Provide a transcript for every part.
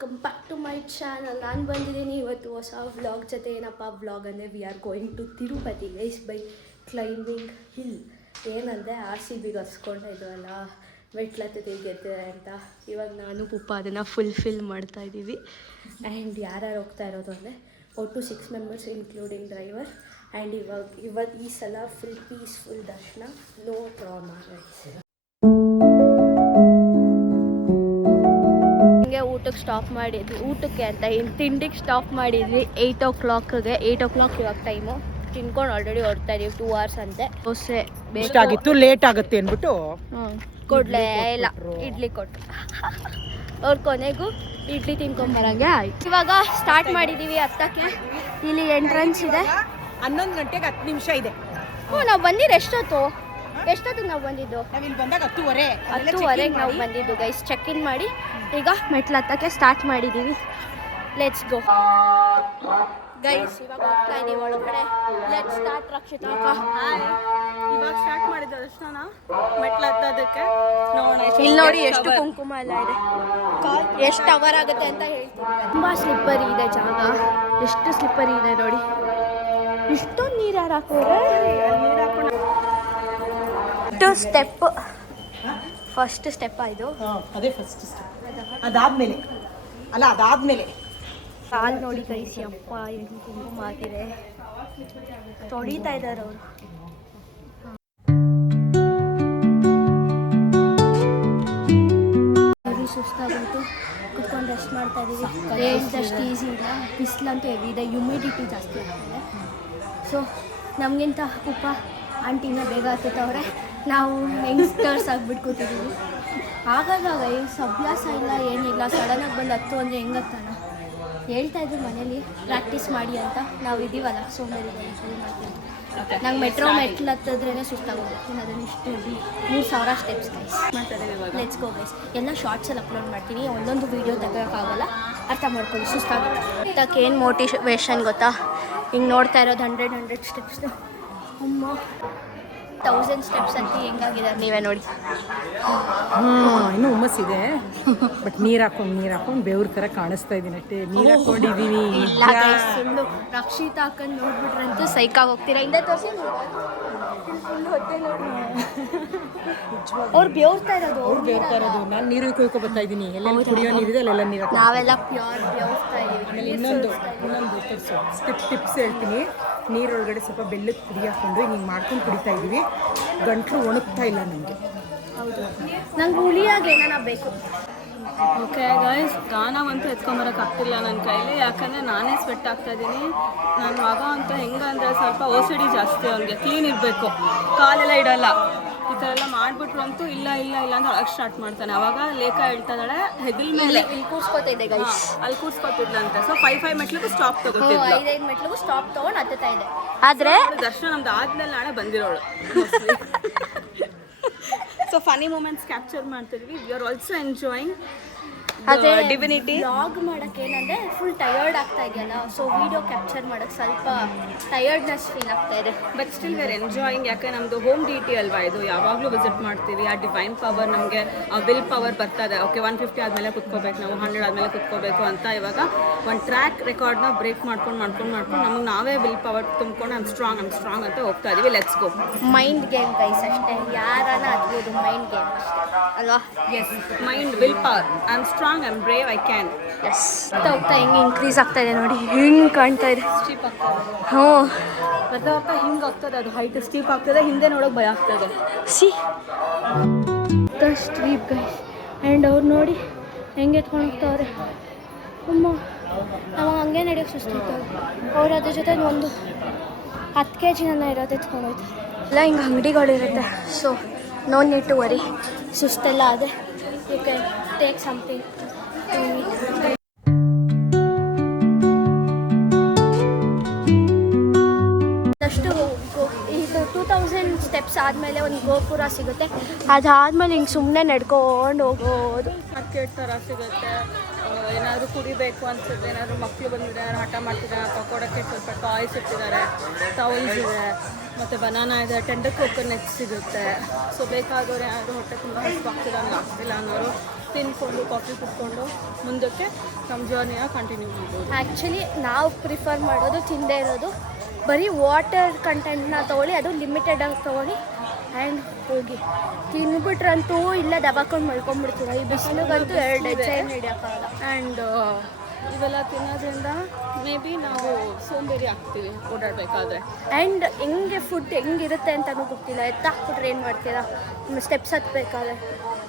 Welcome back to my channel. ನಾನು ಬಂದಿದ್ದೀನಿ ಇವತ್ತು ಹೊಸ ವ್ಲಾಗ್ ಜೊತೆ. ಏನಪ್ಪ ವ್ಲಾಗ್ ಅಂದರೆ we are going to Tirupati guys by climbing hill. ಏನಂದರೆ RCB ಹಸ್ಕೊಂಡು ಇದೆಲ್ಲ ಮೆಟ್ಲತ್ತಿಗೆ ಅಂತ ಇವಾಗ ನಾನು ಪುಪ್ಪ ಅದನ್ನು ಫುಲ್ಫಿಲ್ ಮಾಡ್ತಾಯಿದ್ದೀವಿ. ಆ್ಯಂಡ್ ಯಾರ್ಯಾರು ಹೋಗ್ತಾ ಇರೋದು ಅಂದರೆ ಒಟ್ಟು 6 ಮೆಂಬರ್ಸ್ ಇನ್ಕ್ಲೂಡಿಂಗ್ ಡ್ರೈವರ್. ಆ್ಯಂಡ್ ಇವತ್ತು ಈ ಸಲ ಫುಲ್ ಪೀಸ್ಫುಲ್ ದರ್ಶನ, ನೋ ಟ್ರಾಮಾ. ಹಿಂಗೆ ಊಟಕ್ಕೆ ಸ್ಟಾಪ್ ಮಾಡಿದ್ವಿ, ಊಟಕ್ಕೆ ಅಂತ ತಿಂಡಿಗೆ ಸ್ಟಾಪ್ ಮಾಡಿದ್ವಿ 8 o'clockಗೆ. 8 o'clock ಇವಾಗ ಟೈಮು. ತಿನ್ಕೊಂಡು ಆಲ್ರೆಡಿ ಹೊರಡ್ತಾ ಇದೀವಿ. 2 hours ಅಂತೆ. ದೋಸೆ ಬೇಕಾಗಿತ್ತು, ಲೇಟ್ ಆಗುತ್ತೆ ಅಂದ್ಬಿಟ್ಟು ಕೊಡ್ಲೇ ಇಲ್ಲ, ಇಡ್ಲಿ ಕೊಟ್ಟು ಅವ್ರ ಕೊನೆಗೂ ಇಡ್ಲಿ ತಿನ್ಕೊಂಬರಂಗೆ ಆಯ್ತು. ಇವಾಗ ಸ್ಟಾರ್ಟ್ ಮಾಡಿದ್ದೀವಿ ಹತ್ತಕ್ಕೆ. ಇಲ್ಲಿ ಎಂಟ್ರೆನ್ಸ್ ಇದೆ. 11 ಗಂಟೆಗೆ 10 ನಿಮಿಷ ಇದೆ. ನಾವು ಬಂದಿದ್ದು ಎಷ್ಟೊತ್ತಿಗೆ ನಾವು ಬಂದಿದ್ದು? ನಾವಿಲ್ಲಿ ಬಂದಾಗ 10:30ಗೆ ನಾವು ಬಂದಿದ್ದು ಗೈಸ್. ಚೆಕ್ ಇನ್ ಮಾಡಿ ಈಗ ಮೆಟ್ಲು ಹತ್ತಕ್ಕೆ ಸ್ಟಾರ್ಟ್ ಮಾಡಿದ್ದೀವಿ. Let's go guys. ಇವಾಗ ಹೋಗ್ತಾ ಇದೀವಿ ಒಳಗಡೆ. Let's start. ರಕ್ಷಿತಾ ಇವಾಗ ಸ್ಟಾರ್ಟ್ ಮಾಡಿದ್ದ ದರ್ಶನ ಮೆಟ್ಲು ಹತ್ತೋದಕ್ಕೆ. ಇಲ್ಲಿ ನೋಡಿ ಎಷ್ಟು ಕುಂಕುಮ ಎಲ್ಲ ಇದೆ. ಎಷ್ಟು ಅವರ್ ಆಗುತ್ತೆ ಅಂತ ಹೇಳ್ತೀನಿ. ತುಂಬ ಸ್ಲಿಪ್ಪರಿ ಇದೆ ಜಾಗ. ಎಷ್ಟು ಸ್ಲಿಪ್ಪರಿ ಇದೆ ನೋಡಿ. ಇಷ್ಟೊಂದು ನೀರು ಯಾರು ಹಾಕೋರೆ? ಸ್ಟೆಪ್ ಫಸ್ಟ್ ಸ್ಟೆಪ್ ಇದು. ಅದೇ ಫಸ್ಟ್ ಸ್ಟೆಪ್. ಅದಾದ್ಮೇಲೆ ಕಾಲು ನೋಡಿ ಕೈಸಿ. ಅಪ್ಪ ಏನು ಕುಂಕುಮ ಹಾಕಿದೆ. ತೊಳಿತಾ ಇದ್ದಾರೆ ಅವರು. ಸುಸ್ತಾಗೋಯ್ತು, ಕುತ್ಕೊಂಡು ರೆಸ್ಟ್ ಮಾಡ್ತಾ ಇದ್ದೀವಿ. ಹೇಳಿದಷ್ಟು ಈಸಿ ಇಲ್ಲ. ಬಿಸಿಲಂತೂ ಹೆವಿ ಇದೆ, ಹ್ಯುಮಿಡಿಟಿ ಜಾಸ್ತಿ ಆಗ್ತದೆ. ಸೊ ನಮಗಿಂತ ಉಪ್ಪ ಆಂಟಿನ ಬೇಗ ಹತ್ತವ್ರೆ. ನಾವು ಯಂಗ್ಸ್ಟರ್ಸ್ ಆಗಿಬಿಟ್ಟು ಕೂತಿದ್ದೀವಿ. ಆಗಾಗ ಅಭ್ಯಾಸ ಇಲ್ಲ, ಏನಿಲ್ಲ. ಸಡನ್ನಾಗಿ ಬಂದು ಹತ್ತು ಅಂದರೆ ಹೆಂಗೆ ಹತ್ತಾನ? ಹೇಳ್ತಾ ಇದ್ರು ಮನೇಲಿ ಪ್ರಾಕ್ಟೀಸ್ ಮಾಡಿ ಅಂತ. ನಾವು ಇದ್ದೀವಲ್ಲ ಸೋಮೇರಿ ಶುರು ಮಾಡ್ತೀವಿ. ನಂಗೆ ಮೆಟ್ಲು ಹತ್ತಿದ್ರೇ ಸುಸ್ತಾಗೋಗುತ್ತೆ. ಅದನ್ನು ಇಷ್ಟು 3000 ಸ್ಟೆಪ್ಸ್ ಗೈಸ್ ಮಾಡ್ತಾರೆ. Let's go guys. ಎಲ್ಲ ಶಾರ್ಟ್ಸಲ್ಲಿ ಅಪ್ಲೋಡ್ ಮಾಡ್ತೀನಿ. ಒಂದೊಂದು ವೀಡಿಯೋ ತೆಗೋಕ್ಕಾಗಲ್ಲ, ಅರ್ಥ ಮಾಡ್ಕೊಳ್ಳಿ. ಸುಸ್ತಾಗುತ್ತೆ. ಇದಕ್ಕೆ ಏನು ಮೋಟಿವೇಶನ್ ಗೊತ್ತಾ? ಹಿಂಗೆ ನೋಡ್ತಾ ಇರೋದು 100 ಸ್ಟೆಪ್ಸ್ದು. ಅಮ್ಮ 1000 ಸ್ಟೆಪ್ಸ್ ಅಂತ ಹೆಂಗಾಗಿದೆ ನೀವೇ ನೋಡಿ. ಇನ್ನೂ ಹುಮ್ಮಸ್ಸಿದೆ. ಬಟ್ ನೀರು ಹಾಕೊಂಡು ಬೆವ್ರ ಥರ ಕಾಣಿಸ್ತಾ ಇದ್ದೀನಿ ಅಷ್ಟೇ. ನೀರು ಹಾಕೊಂಡಿದ್ದೀನಿ. ಇಲ್ಲ ಸುಳ್ಳು. ರಕ್ಷಿತಾ ಹಾಕೊಂಡು ನೋಡ್ಬಿಟ್ರಂತೂ ಸೈಕಾಗಿ ಹೋಗ್ತೀರಾ. ಹಿಂದೆ ತೋರಿಸಿ. ಅವ್ರು ಬೇವ್ತಾ ಇರೋದು. ನಾನು ನೀರು ಕುಯ್ಕೊ ಬರ್ತಾ ಇದ್ದೀನಿ. ಎಲ್ಲ ಕುಡಿಯೋ ನೀರಿದೆ, ಅಲ್ಲೆಲ್ಲ ನೀರು. ನಾವೆಲ್ಲ ಪ್ಯೂರ್ ಬೇವ್ತಾ ಇದ್ದೀವಿ. ಇನ್ನೊಂದು ಟಿಪ್ಸ್ ಹೇಳ್ತೀನಿ. ನೀರೊಳಗಡೆ ಸ್ವಲ್ಪ ಬೆಲ್ಲದ ಪುಡಿ ಹಾಕ್ಕೊಂಡು ಹಿಂಗೆ ಮಾಡ್ಕೊಂಡು ಕುಡಿತಾ ಇದ್ದೀವಿ. ಗಂಟ್ಲು ಒಣಗ್ತಾ ಇಲ್ಲ ನಮಗೆ. ಹೌದು, ನಂಗೆ ಹುಳಿಯಾಗಿ ಏನಾನ ಬೇಕು. ಓಕೆ ಗೈಸ್, ಗಾನವಂತೂ ಎತ್ಕೊಂಬರೋಕ್ಕಾಗ್ತಿಲ್ಲ ನನ್ನ ಕೈಲಿ. ಯಾಕಂದರೆ ನಾನೇ ಸ್ವೆಟ್ ಆಗ್ತಾ ಇದ್ದೀನಿ. ನನ್ನ ಮಗ ಅಂತ ಹೆಂಗಂದರೆ ಸ್ವಲ್ಪ OCD ಜಾಸ್ತಿ. ಅವ್ನಿಗೆ ಕ್ಲೀನ್ ಇರಬೇಕು, ಕಾಲೆಲ್ಲ ಇಡಲ್ಲ. ಈ ಥರ ಎಲ್ಲ ಮಾಡಿಬಿಟ್ರು ಅಂತೂ ಇಲ್ಲ ಅಂತ ಒಳಗೆ ಸ್ಟಾರ್ಟ್ ಮಾಡ್ತಾನೆ. ಅವಾಗ ಲೇಖ ಹೇಳ್ತಾ ಇದ್ದಾಳೆ ಹೆಗಲ್ ಮೇಲೆ ಇಲ್ಲಿ ಕೂರ್ಸ್ಕೊತಿದ್ದೆ ಗೈಸ್. ಅಲ್ಲಿ ಕೂರ್ಸ್ಕೊತಿದ್ಲಂತೆ. ಸೊ 5 ಮೆಟ್ಲಿಗೂ ಸ್ಟಾಪ್ ತಗೋತಿದ್ಲು. 5 ಮೆಟ್ಲಿಗೂ ಸ್ಟಾಪ್ ತೊಗೊಂಡು ಹತ್ತುತ್ತಾ ಇದೆ. ಆದರೆ ದರ್ಶನ ನಮ್ದು ಆದ್ಮೇಲೆ ನಾಳೆ ಬಂದಿರೋಳು. ಸೊ ಫನಿ ಮೂಮೆಂಟ್ಸ್ ಕ್ಯಾಪ್ಚರ್ ಮಾಡ್ತಿದ್ವಿ. ವಿ ಆರ್ ಆಲ್ಸೋ ಎಂಜಾಯಿಂಗ್ ಅದೇ ಡಿವಿನಿಟಿ. ವ್ಲಾಗ್ ಮಾಡೋಕ್ಕೆ ಏನಂದರೆ ಫುಲ್ ಟಯರ್ಡ್ ಆಗ್ತಾ ಇದೆಯಲ್ಲ. ಸೊ ವಿಡಿಯೋ ಕ್ಯಾಪ್ಚರ್ ಮಾಡೋಕ್ಕೆ ಸ್ವಲ್ಪ ಟಯರ್ಡ್ನೆಸ್ ಫೀಲ್ ಆಗ್ತಾ ಇದೆ. But still we are enjoying. ಯಾಕೆ ನಮ್ಮದು ಹೋಮ್ ಡ್ಯೂಟಿ ಅಲ್ವಾ ಇದು. ಯಾವಾಗಲೂ ವಿಸಿಟ್ ಮಾಡ್ತೀವಿ. ಆ ಡಿವೈನ್ ಪವರ್ ನಮಗೆ ವಿಲ್ ಪವರ್ ಬರ್ತದೆ. ಓಕೆ 150 ಆದಮೇಲೆ ಕುತ್ಕೋಬೇಕು, ನಾವು 100 ಆದಮೇಲೆ ಕುತ್ಕೋಬೇಕು ಅಂತ. ಇವಾಗ ಒಂದು ಟ್ರ್ಯಾಕ್ ರೆಕಾರ್ಡ್ನ ಬ್ರೇಕ್ ಮಾಡ್ಕೊಂಡು ನಮಗೆ ನಾವೇ ವಿಲ್ ಪವರ್ ತುಂಬ್ಕೊಂಡು ಐಮ್ ಸ್ಟ್ರಾಂಗ್ ಅಂತ ಹೋಗ್ತಾ ಇದೀವಿ. Let's go. Mind game guys ಅಷ್ಟೇ. ಯಾರನ್ನ ಹತ್ಬೋದು, ಮೈಂಡ್ ಗೇಮ್ ಅಷ್ಟೇ ಅಲ್ವಾ? Yes, mind will power. I'm strong, I'm brave, I can. Yes. ಹೋಗ್ತಾ ಹೆಂಗೆ ಇನ್ಕ್ರೀಸ್ ಆಗ್ತಾ ಇದೆ ನೋಡಿ. ಹಿಂಗೆ ಕಾಣ್ತಾ ಇದೆ. ಸ್ಟೀಪ್ ಆಗ್ತದೆ. ಹ್ಞೂ, ಬರ್ತಾ ಹಿಂಗೆ ಆಗ್ತದೆ. ಅದು ಹೈಟ್ ಸ್ಟೀಪ್ ಆಗ್ತದೆ. ಹಿಂದೆ ನೋಡೋಕೆ ಭಯ ಆಗ್ತದೆ. Steep guys. ಆ್ಯಂಡ್ ಅವ್ರು ನೋಡಿ ಹೆಂಗೆ ಎತ್ಕೊಂಡು ಹೋಗ್ತಾವ್ರೆ. ಅಮ್ಮ ನಾವು ಹಂಗೆ ನಡೆಯೋಕ್ಕೆ ಸುಸ್ತಿರ್ತಾರೆ. ಅವ್ರು ಅದ್ರ ಜೊತೆ ಒಂದು 10 kg ಇರೋದು ಎತ್ಕೊಂಡು ಹೋಗ್ತಾರೆ. ಎಲ್ಲ ಹಿಂಗೆ ಅಂಗಡಿಗಳಿರುತ್ತೆ. So no need to worry. ಸುಸ್ತೆಲ್ಲ ಆದರೆ you can take something to eat. ಅಷ್ಟು ಇದು 2000 ಸ್ಟೆಪ್ಸ್ ಆದಮೇಲೆ ಒಂದು ಗೋಪುರ ಸಿಗುತ್ತೆ. ಅದಾದಮೇಲೆ ಹಿಂಗೆ ಸುಮ್ಮನೆ ನಡ್ಕೊಂಡು ಹೋಗೋದು. ಮಾರ್ಕೆಟ್ ಥರ ಸಿಗುತ್ತೆ. ಏನಾದರೂ ಕುಡಿಬೇಕು ಅನ್ಸುತ್ತೆ, ಏನಾದರೂ ಮಕ್ಕಳು ಬಂದಿದ್ದಾರೆ, ಏನಾದ್ರು ಹಠ ಮಾಡ್ತಿದ್ದಾರೆ, ತಗೊಳಕ್ಕೆ ಸ್ವಲ್ಪ ಟಾಯ್ಸ್ ಇಟ್ಟಿದ್ದಾರೆ, ಟವಲ್ಸ್ ಇದೆ, ಮತ್ತು ಬನಾನಾ ಇದೆ, ಟೆಂಡರ್ ಕೋಕೋನಟ್ ಸಿಗುತ್ತೆ. ಸೊ ಬೇಕಾದವ್ರು ಯಾರು ಹೊಟ್ಟೆ ತುಂಬ ಹಸಿವಾಗ್ತಿಲ್ಲ, ಹಂಗೆ ಆಗ್ತಿಲ್ಲ ಅನ್ನೋರು ತಿನ್ಕೊಂಡು ಕಾಫಿ ಕುತ್ಕೊಂಡು ಮುಂದಕ್ಕೆ ನಮ್ಮ ಜರ್ನಿನ ಕಂಟಿನ್ಯೂ ಮಾಡ್ಬೋದು. ಆ್ಯಕ್ಚುಲಿ ನಾವು ಪ್ರಿಫರ್ ಮಾಡೋದು ತಿಂದೇ ಇರೋದು ಬರೀ ವಾಟರ್ ಕಂಟೆಂಟ್ನ ತೊಗೊಳ್ಳಿ, ಅದು ಲಿಮಿಟೆಡಾಗಿ ತೊಗೊಳ್ಳಿ ಆ್ಯಂಡ್ ಹೋಗಿ. ತಿಂದ್ಬಿಟ್ರಂತೂ ಇಲ್ಲ ದಬಾಕೊಂಡು ಮಲ್ಕೊಂಡ್ಬಿಡ್ತೀರ. ಈ ಬಿಸಿಲಿಗಂತೂ 2 ಹೆಜ್ಜೆ ಹಿಡಿಯೋಕ್ಕಾಗಲ್ಲ. ಆ್ಯಂಡ್ ಇವೆಲ್ಲ ತಿನ್ನೋದ್ರಿಂದ ಮೇ ಬಿ ನಾವು ಸೋಂಬೇರಿ ಆಗ್ತೀವಿ ಓಡಾಡಬೇಕಾದ್ರೆ. ಆ್ಯಂಡ್ ಹೆಂಗೆ ಫುಡ್ ಹೆಂಗಿರುತ್ತೆ ಅಂತಲೂ ಗೊತ್ತಿಲ್ಲ. ಎತ್ತಾಕ್ಬಿಟ್ರೆ ಏನು ಮಾಡ್ತೀರಾ? ಸ್ಟೆಪ್ಸ್ ಹತ್ಬೇಕಾದ್ರೆ